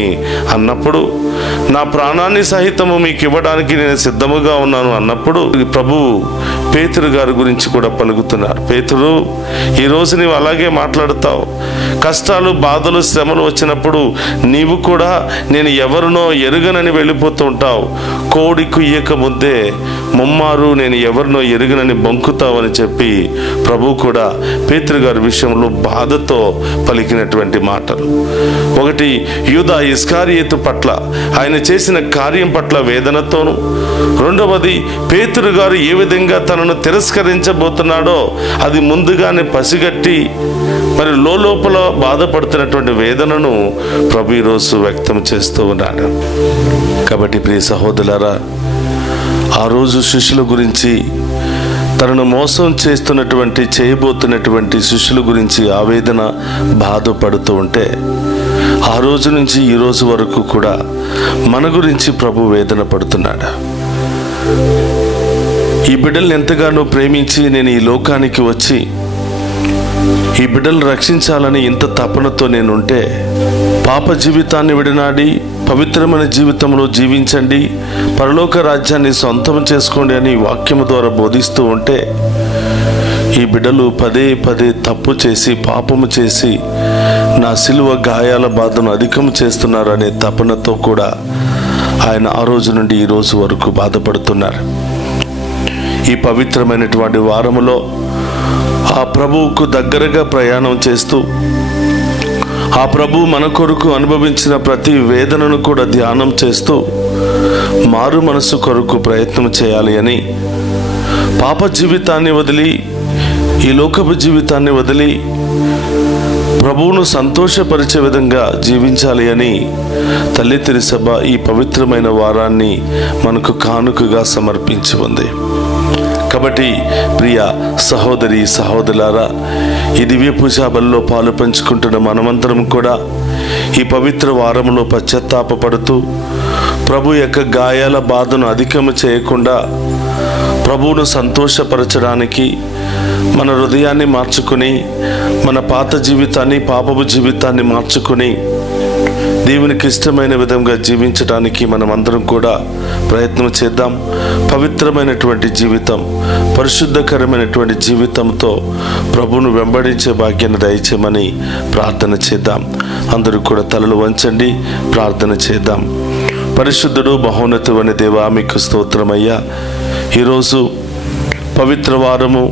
అన్నప్పుడు, నా ప్రాణాన్ని సహితము మీకు ఇవ్వడానికి నేను సిద్ధముగా ఉన్నాను అన్నప్పుడు ప్రభు పేతురు గారి గురించి కూడా పలుకుతున్నారు. పేతురు, ఈరోజు నీవు అలాగే మాట్లాడుతావు. కష్టాలు, బాధలు, శ్రమలు వచ్చినప్పుడు నీవు కూడా నేను ఎవరినో ఎరుగనని వెళ్ళిపోతూ ఉంటావు. కోడి కుయ్యక ముద్దే ముమ్మారు నేను ఎవరినో ఎరుగనని బొంకుతావు అని చెప్పి ప్రభు కూడా పేతురు గారి విషయంలో బాధతో పలికినటువంటి మాటలు. ఒకటి, యూదా ఇస్కరియోతు పట్ల ఆయన చేసిన కార్యం పట్ల వేదనతోను, రెండవది పేతురు గారు ఏ విధంగా తనను తిరస్కరించబోతున్నాడో అది ముందుగానే పసిగట్టి మరి లోపల బాధపడుతున్నటువంటి వేదనను ప్రభు ఈరోజు వ్యక్తం చేస్తూ ఉన్నాడు. కాబట్టి ప్రియ సహోదరులారా, ఆ రోజు శిష్యుల గురించి, తనను మోసం చేయబోతున్నటువంటి శిష్యుల గురించి ఆవేదన బాధపడుతూ ఉంటే, ఆ రోజు నుంచి ఈ రోజు వరకు కూడా మన గురించి ప్రభు వేదన పడుతున్నాడు. ఈ బిడ్డల్ని ఎంతగానో ప్రేమించి నేను ఈ లోకానికి వచ్చి ఈ బిడ్డలను రక్షించాలని ఇంత తపనతో నేనుంటే, పాప జీవితాన్ని విడనాడి పవిత్రమైన జీవితంలో జీవించండి, పరలోక రాజ్యాన్ని సొంతం చేసుకోండి అని వాక్యము ద్వారా బోధిస్తూ ఉంటే, ఈ బిడ్డలు పదే పదే తప్పు చేసి పాపము చేసి నా సిలువ గాయాల బాధను అధికం చేస్తున్నారు అనే తపనతో కూడా ఆయన ఆ రోజు నుండి ఈ రోజు వరకు బాధపడుతున్నారు. ఈ పవిత్రమైనటువంటి వారములో ఆ ప్రభువుకు దగ్గరగా ప్రయాణం చేస్తూ, ఆ ప్రభు మన కొరకు అనుభవించిన ప్రతి వేదనను కూడా ధ్యానం చేస్తూ మారు మనసు కొరకు ప్రయత్నం చేయాలి అని, పాప జీవితాన్ని వదిలి ఈ లోకపు జీవితాన్ని వదిలి ప్రభువును సంతోషపరిచే విధంగా జీవించాలి అని తల్లి తిరుసభ ఈ పవిత్రమైన వారాన్ని మనకు కానుకగా సమర్పించి ఉంది. కాబట్టి ప్రియ సహోదరి సహోదరులారా, ఈ దివ్య పూజా బలిలో పాలు పంచుకుంటున్న మనమందరం కూడా ఈ పవిత్ర వారంలో పశ్చాత్తాపపడుతూ ప్రభు యొక్క గాయాల బాధను అధికము చేయకుండా ప్రభువును సంతోషపరచడానికి మన హృదయాన్ని మార్చుకుని, మన పాత జీవితాన్ని, పాపపు జీవితాన్ని మార్చుకుని దేవునికి ఇష్టమైన విధంగా జీవించడానికి మనం అందరం కూడా ప్రయత్నం చేద్దాం. పవిత్రమైనటువంటి జీవితం, పరిశుద్ధకరమైనటువంటి జీవితంతో ప్రభువును వెంబడించే భాగ్యాన్ని దయచేయమని ప్రార్థన చేద్దాం. అందరూ కూడా తలలు వంచండి, ప్రార్థన చేద్దాం. పరిశుద్ధుడు మహోన్నతుడు అనే దేవా, మీకు స్తోత్రమయ్యా. ఈరోజు పవిత్ర వారము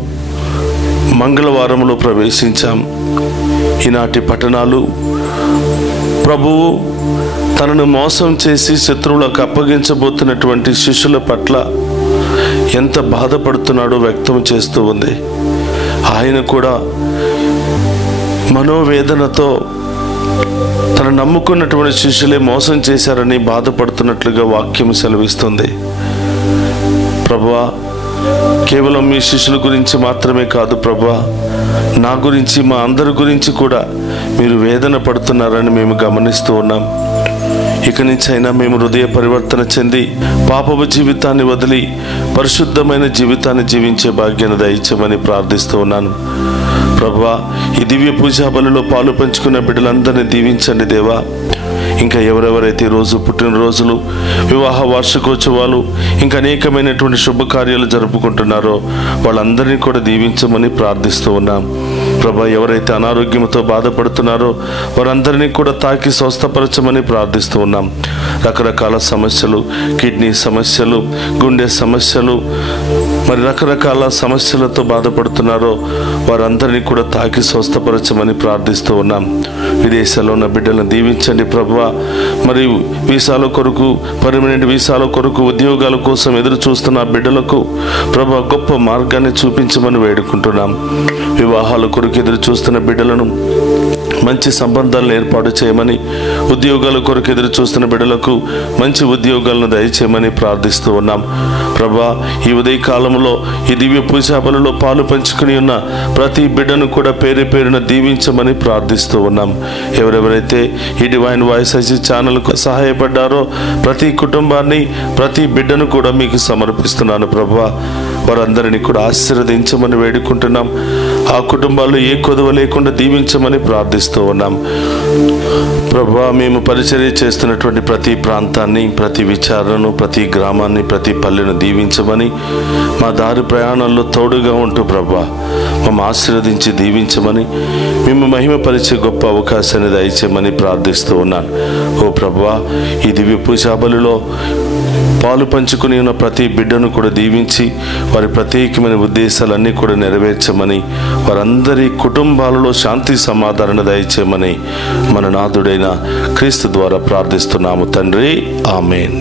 మంగళవారములో ప్రవేశించాం. ఈనాటి పట్టణాలు ప్రభువు తనను మోసం చేసి శత్రువులకు అప్పగించబోతున్నటువంటి శిష్యుల పట్ల ఎంత బాధపడుతున్నాడో వ్యక్తం చేస్తూ ఉంది. ఆయన కూడా మనోవేదనతో తను నమ్ముకున్నటువంటి శిష్యులే మోసం చేశారని బాధపడుతున్నట్లుగా వాక్యం సెలవిస్తుంది. ప్రభువా, కేవలం మీ శిష్యుల గురించి మాత్రమే కాదు ప్రభువా, నా గురించి, మా అందరి గురించి కూడా మీరు వేదన పడుతున్నారని మేము గమనిస్తూ ఉన్నాం. ఇక నుంచి అయినా మేము హృదయ పరివర్తన చెంది పాపపు జీవితాన్ని వదిలి పరిశుద్ధమైన జీవితాన్ని జీవించే భాగ్యాన్ని దయచేయమని ప్రార్థిస్తూ ఉన్నాను. ప్రభువా, ఈ దివ్య పూజా బలిలో పాలు పంచుకున్న బిడ్డలందరినీ దీవించండి దేవా. ఇంకా ఎవరెవరైతే ఈరోజు పుట్టినరోజులు, వివాహ వార్షికోత్సవాలు, ఇంకా అనేకమైనటువంటి శుభకార్యాలు జరుపుకుంటున్నారో వాళ్ళందరినీ కూడా దీవించమని ప్రార్థిస్తూ ఉన్నాం. ప్రభా, ఎవరైతే అనారోగ్యంతో బాధపడుతున్నారో వారందరినీ కూడా తాకి స్వస్థపరచమని ప్రార్థిస్తూ ఉన్నాం. రకరకాల సమస్యలు, కిడ్నీ సమస్యలు, గుండె సమస్యలు, మరి రకరకాల సమస్యలతో బాధపడుతున్నారో వారందరినీ కూడా తాకి స్వస్థపరచమని ప్రార్థిస్తూ ఉన్నాం. విదేశాల్లో ఉన్న బిడ్డలను దీవించండి ప్రభువా. మరి వీసాల కొరకు, పర్మనెంట్ వీసాల కొరకు, ఉద్యోగాల కోసం ఎదురు చూస్తున్న బిడ్డలకు ప్రభువా గొప్ప మార్గాన్ని చూపించమని వేడుకుంటున్నాం. వివాహాల కొరకు ఎదురు చూస్తున్న బిడ్డలను మంచి సంబంధాలను ఏర్పాటు చేయమని, ఉద్యోగాల కొరకు ఎదురు చూస్తున్న బిడ్డలకు మంచి ఉద్యోగాలను దయచేయమని ప్రార్థిస్తూ ఉన్నాం. ప్రభా, ఈ ఉదయ కాలంలో ఈ దివ్య పూజా బలిలో పాలు పంచుకుని ఉన్న ప్రతి బిడ్డను కూడా పేరు పేరున దీవించమని ప్రార్థిస్తూ ఉన్నాం. ఎవరెవరైతే ఈ డివైన్ వాయిస్ ఐసీ ఛానల్కు సహాయపడ్డారో ప్రతి కుటుంబాన్ని, ప్రతి బిడ్డను కూడా మీకు సమర్పిస్తున్నాను ప్రభువా. వారందరినీ కూడా ఆశీర్వదించమని వేడుకుంటున్నాం. ఆ కుటుంబాల్లో ఏ కొదవ లేకుండా దీవించమని ప్రార్థిస్తూ ఉన్నాం. ప్రభువా, మేము పరిచర్య చేస్తున్నటువంటి ప్రతి ప్రాంతాన్ని, ప్రతి విచారణను, ప్రతి గ్రామాన్ని, ప్రతి పల్లెను దీవించమని, మా దారి ప్రయాణంలో తోడుగా ఉంటూ ప్రభువా మమ్మల్ని ఆశీర్వదించి దీవించమని, మేము మహిమపరిచే గొప్ప అవకాశాన్ని దయచేయమని ప్రార్థిస్తూ ఉన్నాను. ఓ ప్రభువా, ఈ దివ్య పూజా బలిలో పాలు పంచుకుని ఉన్న ప్రతి బిడ్డను కూడా దీవించి వారి ప్రత్యేకమైన ఉద్దేశాలన్నీ కూడా నెరవేర్చమని, వారందరి కుటుంబాలలో శాంతి సమాధానం దయచేయమని మన నాథుడైన క్రీస్తు ద్వారా ప్రార్థిస్తున్నాము తండ్రి. ఆమేన్.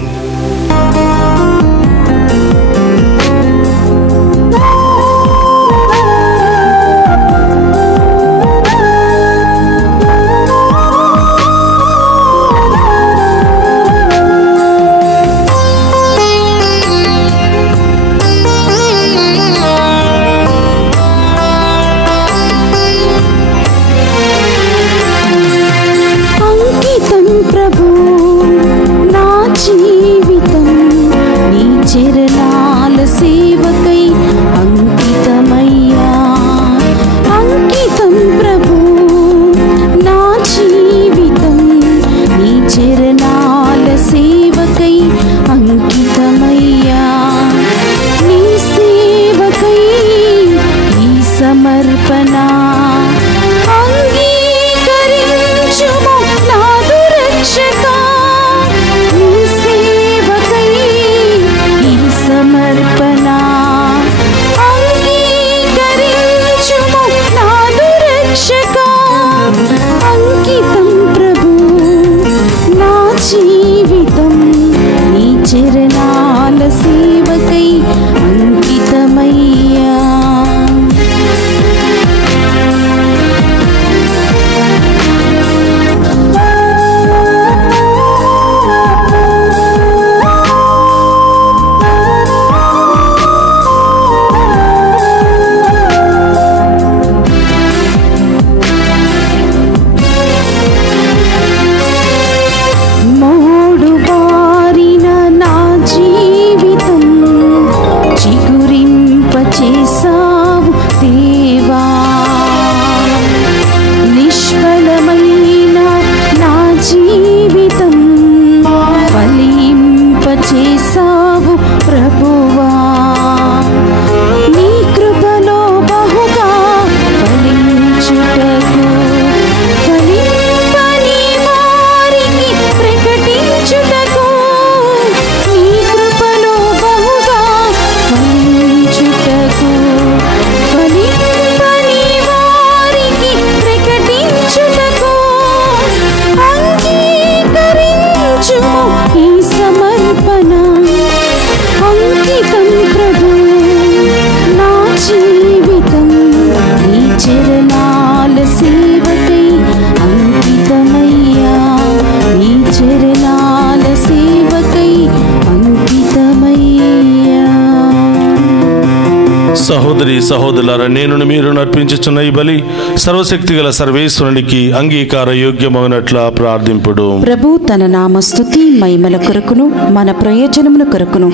సహోదరి సహోదరులారా, నేను మీరు నర్పించుచున్న ఈ బలి సర్వశక్తి గల సర్వేశ్వరునికి అంగీకార యోగ్యమగినట్లా ప్రార్థింపుడు. ప్రభు తన నామ స్తుతి మహిమల కొరకును మన ప్రయోజనముల కొరకును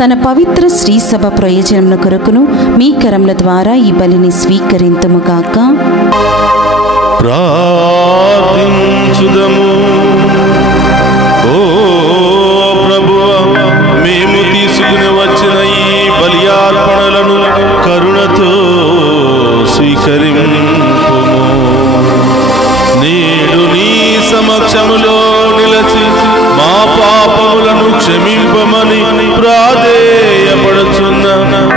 తన పవిత్ర శ్రీ సభ ప్రయోజనముల కొరకును మీ కరముల ద్వారా ఈ బలిని స్వీకరింతుము గాక. ప్రార్థించుదము. ఓ ప్రభువా, మేము తీసుకుని వచ్చిన ఈ బలియార్పణలను కరుణతో స్వీకరింపు. కృపచూపమని ప్రాధేయపడుచున్న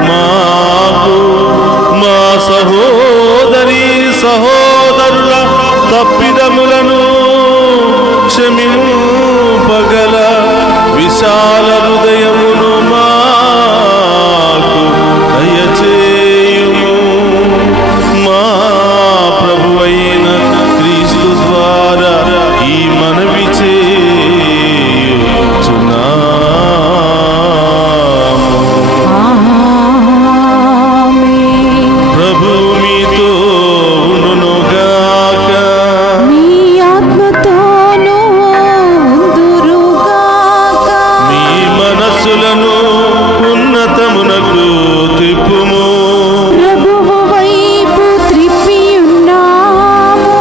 మాకు మా సహోదరి సహోదరుల తప్పిదములను క్షమింపగల విశాల హృదయమును మాకు దయచేయుము. మా ప్రభువైన క్రీస్తు ద్వారా ఈ మనవి చేయుచున్నాము. ప్రభు మీతో ఉండునుగాక. మీ ఆత్మతోనూ ఉందురుగాక. మీ మనస్సులను ఉన్నతమునకు త్రిప్పుము. ప్రభువు వైపు త్రిప్పియున్నాము.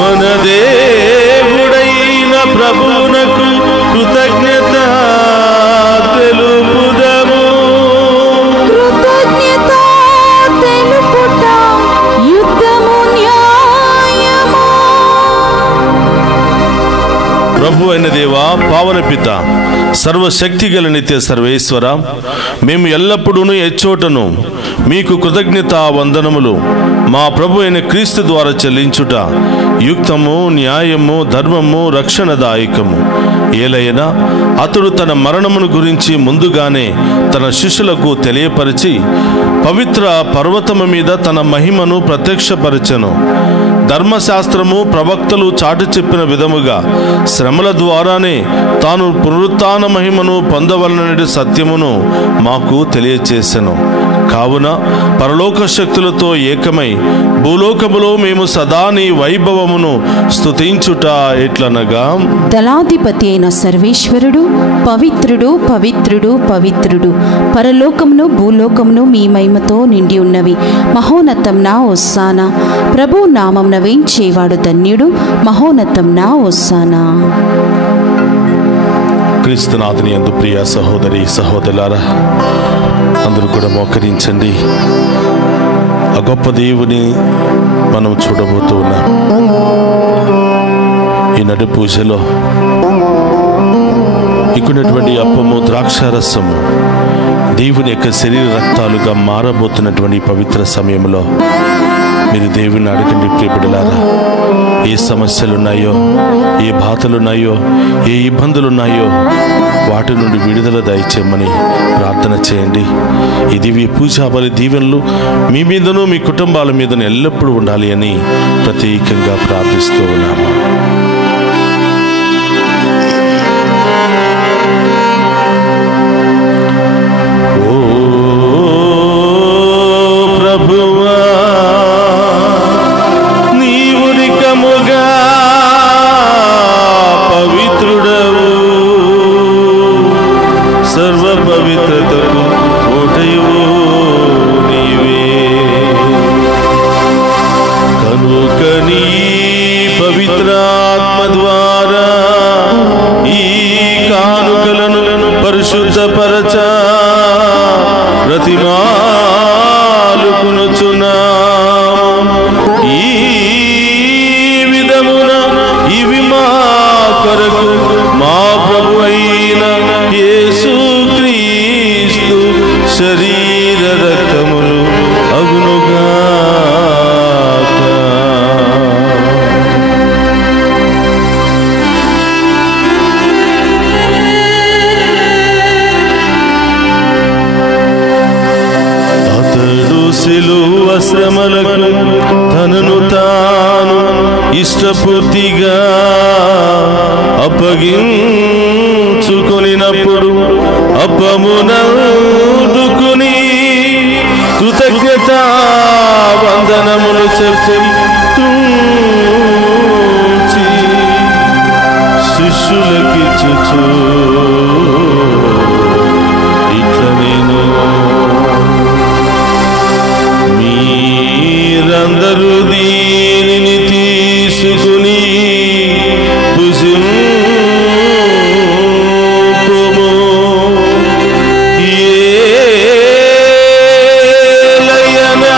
మన దేవుడైన ప్రభువునకు కృతజ్ఞత తెలుపుదము. కృతజ్ఞత తెలుపుట యుద్ధము న్యాయము. ప్రభు అయిన దేవా, పావన పిత, సర్వశక్తి గల నిత్య సర్వేశ్వర, మేము ఎల్లప్పుడూ ఎచ్చోటను మీకు కృతజ్ఞత వందనములు మా ప్రభు అయిన క్రీస్తు ద్వారా చెల్లించుట యుక్తము, న్యాయము, ధర్మము, రక్షణదాయకము. ఏలైనా అతడు తన మరణమును గురించి ముందుగానే తన శిష్యులకు తెలియపరిచి పవిత్ర పర్వతము మీద తన మహిమను ప్రత్యక్షపరచెను. ధర్మశాస్త్రము ప్రవక్తలు చాటు చెప్పిన విధముగా శ్రమల ద్వారానే తాను పునరుత్థాన మహిమను పొందవలనని సత్యమును మాకు తెలియచేసెను. కావున పరలోక శక్తులతో ఏకమై భూలోకములో మేము సదా నీ వైభవమును స్తుతించుట ఎట్లనగా, దళాధిపతి అయిన సర్వేశ్వరుడు పవిత్రుడు పవిత్రుడు పవిత్రుడు, పరలోకమును భూలోకమును మీ మహిమతో నిండి ఉన్నవి. మహోన్నతం నా ఒస్సానా. ప్రభు నామం వేయించేవాడు ధన్యుడు. మహోన్నతం నా ఒస్సానా. క్రీస్తునాథుని యందు ప్రియ సహోదరి సహోదరులారా, అందరూ కూడా మోకరించండి. ఆ గొప్ప దేవుని మనం చూడబోతూ ఉన్నాం. ఈనాటి పూజలో ఇక్కడున్నటువంటి అప్పము, ద్రాక్షారసము దేవుని యొక్క శరీర రక్తాలుగా మారబోతున్నటువంటి పవిత్ర సమయంలో మీరు దేవుని అడగండి. ప్రియబిడ్డలారా, ఏ సమస్యలున్నాయో, ఏ బాధలున్నాయో, ఏ ఇబ్బందులున్నాయో వాటి నుండి విడుదల దయచేయమని ప్రార్థన చేయండి. ఈ దివ్య పూజా బలి దీవెనలు మీ మీదను మీ కుటుంబాల మీదను ఎల్లప్పుడూ ఉండాలి అని ప్రత్యేకంగా ప్రార్థిస్తూ ఉన్నాము. పవిత్రాత్మ ద్వారా ఈ కానుకలను పరిశుద్ధపరచ ప్రతిమాలుకొనుచున్నాము. ఈ విధమున ఇవి మా కొరకు మా ప్రభు అయిన యేసుక్రీస్తు శరీర రక్తములు అగునుగా. సిలువ శ్రమలకు తనను తాను ఇష్టపూర్తిగా అప్పగించుకొనినప్పుడు అప్పమునందుకుని కృతజ్ఞత వందనములు చెప్పి తుంచి శిష్యులకిచ్చుచు ఇట్లా నేను మీరందరూ దీనిని తీసుకుని భుజింపుము. ఏలయనా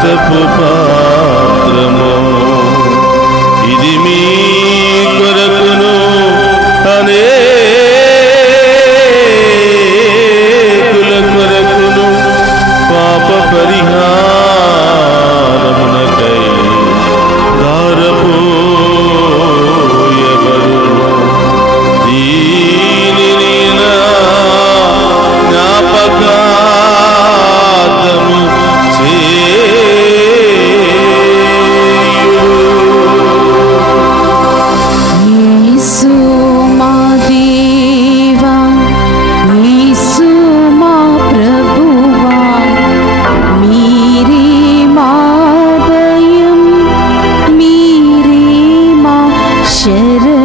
రక్తపు పాత్రము ఇది మీ కొరకును అనేకుల కొరకును పాప పరిహారమునకై ధారపోయబడును. దీనిని నా జ్ఞాపకార్థము యేసు మా దేవా, యేసు మా ప్రభువా, మీరే మా భయం, మీరే మా శరణు.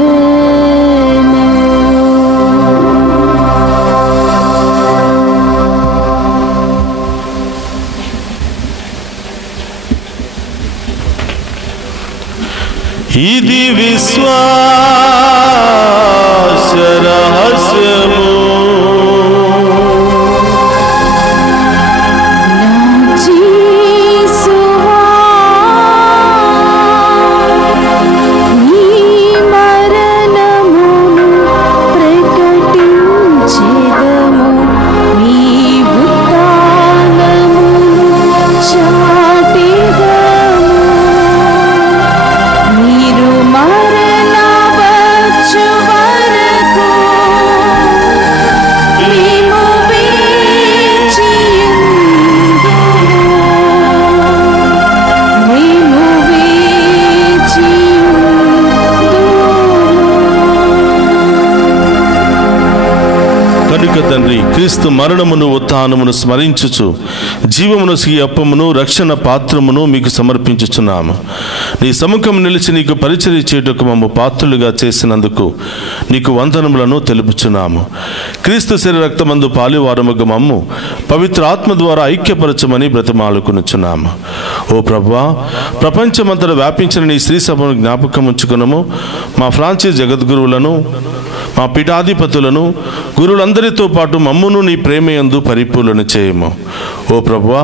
ఇది విశ్వాస రహస్యము. తండ్రి, క్రీస్తు మరణమును ఉత్థానమును స్మరించుచు జీవమును ఈ అప్పమును రక్షణ పాత్రమును మీకు సమర్పించుచున్నాము. నీ సముఖం నిలిచి నీకు పరిచర్య చేయుటకు మమ్ము పాత్రులుగా చేసినందుకు నీకు వందనములను తెలుపుచున్నాము. క్రీస్తు శరీర రక్తమందు పాలువారముగా మమ్ము పవిత్ర ఆత్మ ద్వారా ఐక్యపరచమని బ్రతిమాలుకొనుచున్నాము. ఓ ప్రభువా, ప్రపంచమంతటా వ్యాపించిన నీ శ్రీ సభను జ్ఞాపకం ఉంచుకునము. మా ఫ్రాన్సిస్ జగద్గురువులను, మా పీఠాధిపతులను, గురువులందరితో పాటు మమ్మును నీ ప్రేమయందు పరిపూర్ణ చేయము. ఓ ప్రభువా,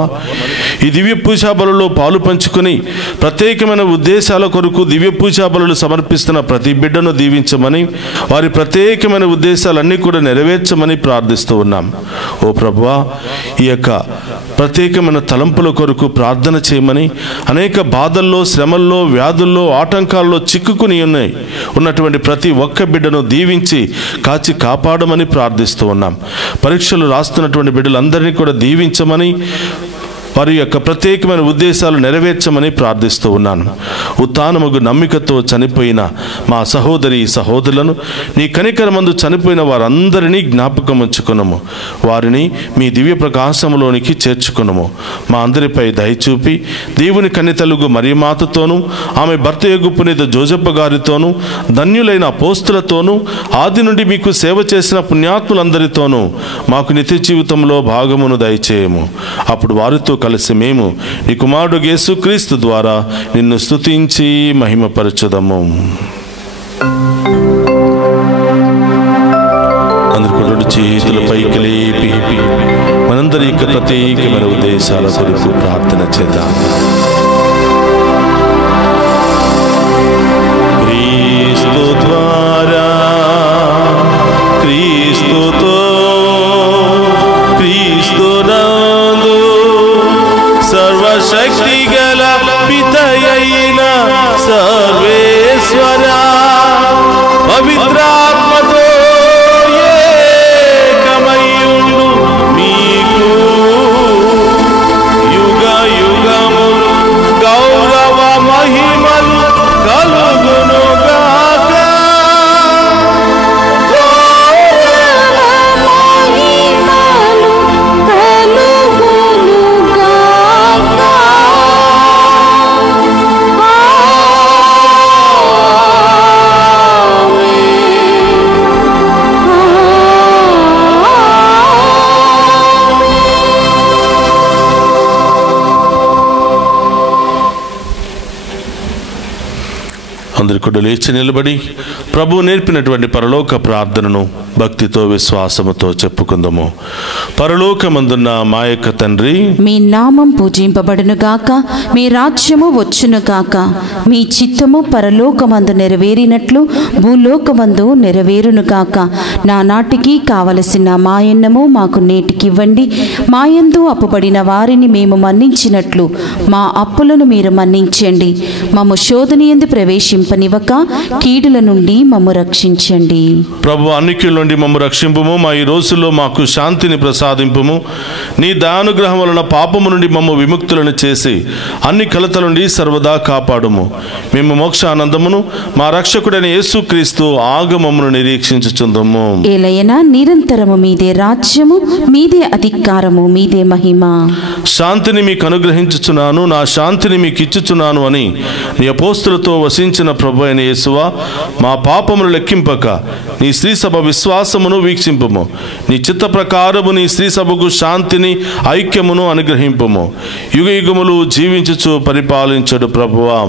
ఈ దివ్య పూజా బలులో పాలు పంచుకొని ప్రత్యేకమైన ఉద్దేశాల కొరకు దివ్య పూజా బలులు సమర్పిస్తున్న ప్రతి బిడ్డను దీవించమని, వారి ప్రత్యేకమైన ఉద్దేశాలన్నీ కూడా నెరవేర్చమని ప్రార్థిస్తూ ఉన్నాం. ఓ ప్రభువా, ఈ యొక్క ప్రత్యేకమైన తలంపుల కొరకు ప్రార్థన చేయమని, అనేక బాధల్లో, శ్రమల్లో, వ్యాధుల్లో, ఆటంకాల్లో చిక్కుకుని ఉన్నటువంటి ప్రతి ఒక్క బిడ్డను దీవించి కాచి కాపాడమని ప్రార్థిస్తూ ఉన్నాం. పరీక్షలు రాస్తున్నటువంటి బిడ్డలందరినీ కూడా దీవించమని, వారి యొక్క ప్రత్యేకమైన ఉద్దేశాలు నెరవేర్చమని ప్రార్థిస్తూ ఉన్నాను. ఉత్థానముగు నమ్మికతో చనిపోయిన మా సహోదరి సహోదరులను, నీ కనికరమందు చనిపోయిన వారందరినీ జ్ఞాపకం ఉంచుకునము. వారిని మీ దివ్య ప్రకాశములోనికి చేర్చుకునము. మా అందరిపై దయచూపి దేవుని కన్నితలుగు మరియమాతతోనూ, ఆమె భర్త యొగు పునీత జోజప్ప గారితోనూ, ధన్యులైన అపోస్తులతోనూ, ఆది నుండి మీకు సేవ చేసిన పుణ్యాత్ములందరితోనూ మాకు నిత్య జీవితంలో భాగమును దయచేయము. అప్పుడు వారితో కలిసి మేము నీ కుమారుడు యేసుక్రీస్తు ద్వారా నిన్ను స్తుతించి మహిమపరచుదము. అందరికీ రెండు చేతుల పైకి లేపి మనందరి యొక్క ప్రత్యేకమైన ఉద్దేశాల కొరకు ప్రార్థన చేద్దాం. క్రీస్తు ద్వారా, క్రీస్తుతో, క్రీస్తునందు సర్వశక్తి గల పితయైన సర్వేశ్వర పవిత్రాత్మతో ఏకమయ్యుండు మీకు యుగ యుగములు అందరి కూడా లేచి నిలబడి ప్రభు నేర్పినటువంటి పరలోక ప్రార్థనను భక్తితో విశ్వాసముతో చెప్పుకుందాము. పరలోకమందున్న మా యొక్క తండ్రి, మీ నామం పూజింపబడును గాక, మీ రాజ్యము వచ్చును గాక, మీ చిత్తము పరలోకమందు నెరవేరినట్లు భూలోకమందు నెరవేరును గాక. నానాటికి కావలసిన మాయన్నము మాకు నేటికివ్వండి. మాయందు అప్పుబడిన వారిని మేము మన్నించినట్లు మా అప్పులను మీరు మన్నించండి. మమ్ము శోధనయందు ప్రవేశింపనివ్వక కీడుల నుండి మమ్ము రక్షించండి. ప్రభు అన్నికల నుండి మమ్ము రక్షింపుము. మా ఈ రోజుల్లో మాకు శాంతిని ప్రసాదింపుము. నీ దయానుగ్రహం వలన పాపము నుండి మమ్ము విముక్తులను చేసి అన్ని కలతల నుండి సర్వదా కాపాడుము. మేము మోక్ష ఆనందమును మా రక్షకుడైన యేసుక్రీస్తు ఆగమమును నిరీక్షించుచుందము. ఏలయనా నిరంతరము మీదే రాజ్యము, మీదే అధికారము, మీదే మహిమ. శాంతిని మీకు అనుగ్రహించుచున్నాను, నా శాంతిని మీకు ఇచ్చుచున్నాను అని నీ అపోస్తులతో వసించిన ప్రభు అయిన యేసువా, మా పాపమును లెక్కింపక నీ శ్రీ సభ విశ్వాసమును వీక్షింపుము. నీ చిత్త ప్రకారము నీ శ్రీ సభకు శాంతిని ఐక్యమును అనుగ్రహింపుము. యుగ యుగములు జీవించుచు పరిపాలించడు ప్రభువా.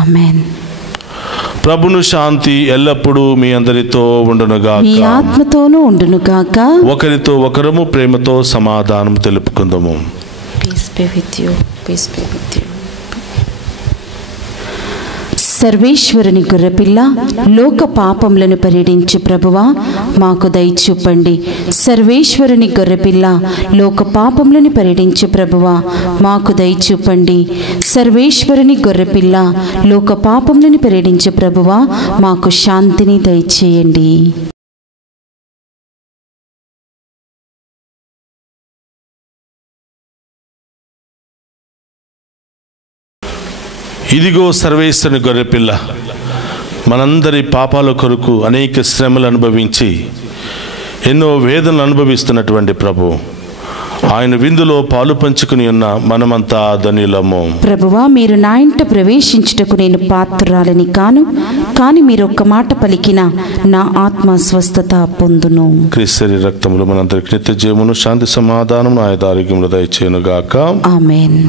ఆమేన్. ప్రభును శాంతి ఎల్లప్పుడూ మీ అందరితో ఉండునుగాక, మీ ఆత్మతోనూ ఉండునుగాక. ఒకరితో ఒకరము ప్రేమతో సమాధానం తెలుపుకుందాము. Peace be with you. Peace be with you. సర్వేశ్వరుని గొర్రెపిల్ల, లోక పాపములను పరిహరించు ప్రభువా, మాకు దయ చూపండి. సర్వేశ్వరుని గొర్రెపిల్ల, లోక పాపములను పరిహరించు ప్రభువా, మాకు దయ చూపండి. సర్వేశ్వరుని గొర్రెపిల్ల, లోక పాపములను పరిహరించు ప్రభువా, మాకు శాంతిని దయచేయండి. ఇదిగో సర్వేశ్వరుని గొర్రెపిల్ల, మనందరి పాపాల కొరకు అనేక శ్రమలు అనుభవించి ఎన్నో వేదనలు అనుభవిస్తున్నటువంటి ప్రభు, ఆయన విందులో పాలు పంచుకుని ఉన్న మనమంతా ధన్యులము. ప్రభువా, మీరు నా ఇంట ప్రవేశించుటకు నేను పాత్రురాలని కాను, కానీ మీరు ఒక్క మాట పలికిన నా ఆత్మ స్వస్థత పొందును. క్రీస్తు రక్తములు మనందరికి నిత్య జీవమును, శాంతి సమాధానం, ఆయుధ ఆరోగ్యములు దయచేయునుగాక. ఆమేన్.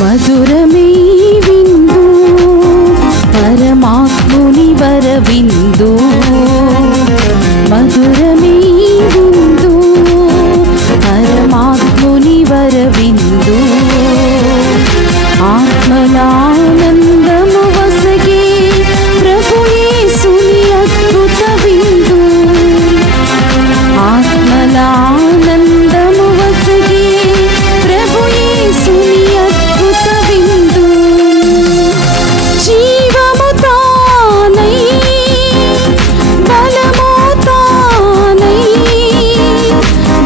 మధురమే విందు పరమాత్ముని వరవిందు, మధురమే విందు పరమాత్ముని వరవిందు, ఆత్మలానందము వసగే ప్రభు యేసుని అద్భుత విందు, ఆత్మలానందము వసగే ప్రభు యేసుని అద్భుత విందు, జీవము తానై బలము తానై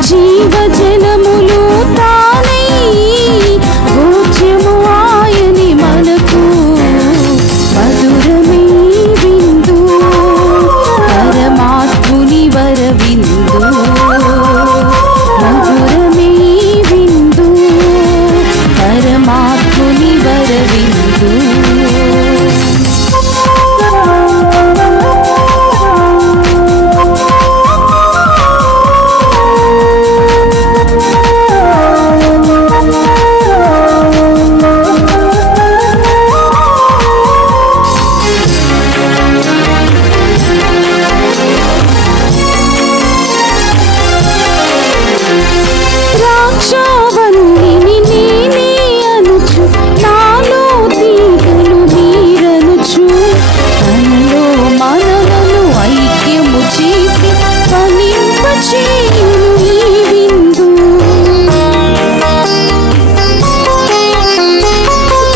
జీవజలములు తానై భోజ్యము ఆయని మనకు, మధురమే విందు పరమాత్ముని వరవిందు, మధురమే విందు పరమాత్ముని వరవిందు. ద్రాక్షావల్లిని నేనే అనుచు, నాలో తీగలు మీరనుచు, తనలో మనలను ఐక్యము చేసి ఫలింపచేయును ఈ విందు,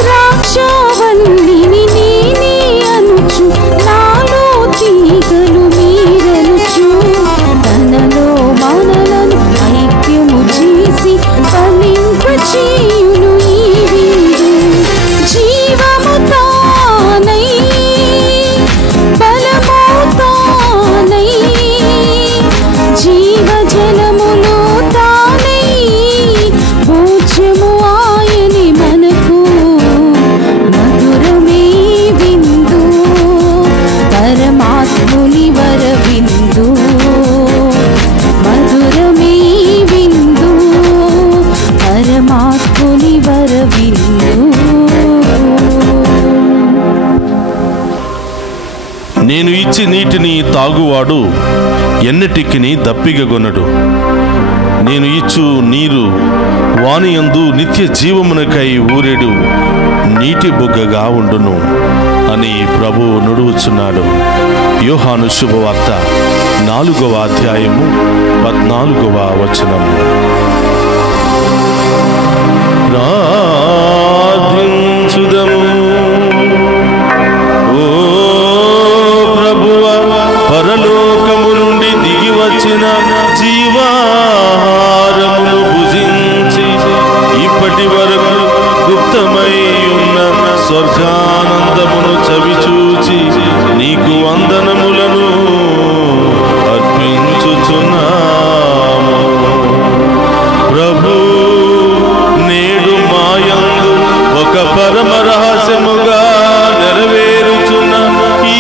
ద్రాక్షావల్లిని నేనే అనుచు, నాలో తీగలు మీరనుచు, తనలో మనలను ఐక్యము చేసి ఫలింపచేయును ఈ విందు, జీవము తానై బలము తానై తాగువాడు ఎన్నటికిని దప్పిగగొనడు. నేను ఇచ్చు నీరు వానియందు నిత్య జీవమునకై ఊరెడు నీటి బొగ్గగా ఉండును అని ప్రభువు నుడువుచున్నాడు. యోహాను శుభవార్త 4వ అధ్యాయము 14వ వచనము. ప్రార్థించుదము. ఓ ప్రభువ, పరలోకము నుండి దిగి వచ్చిన జీవాహారమును భుజించి ఇప్పటి వరకు గుప్తమై ఉన్న స్వర్గానందమును చవిచూచి నీకు వందనములను అర్పించుచున్నాము. ప్రభు, నేడు మాయందు ఒక పరమ రహస్యముగా నెరవేరుచున్న ఈ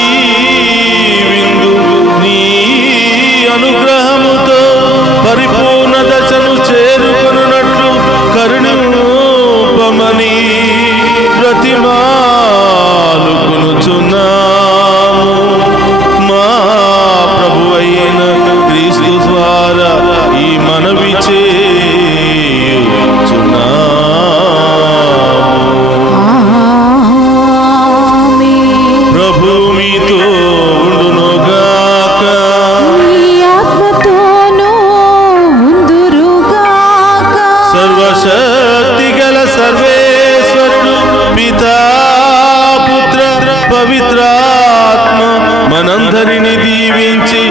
విందు నీ అనుగ్రహముతో పరిపూర్ణ దశను చేరుకొనున్నట్లు కరుణింపమని బ్రతిమాలుకొనుచున్నాము. మా ప్రభువైన క్రీస్తు ద్వారా ఈ మనవి ప్రభు మీతో ఉండునుగాక. సర్వశక్తి గల సర్వేశ్వరుడు పితా పుత్ర పవిత్రాత్మ మనందరిని దీవించి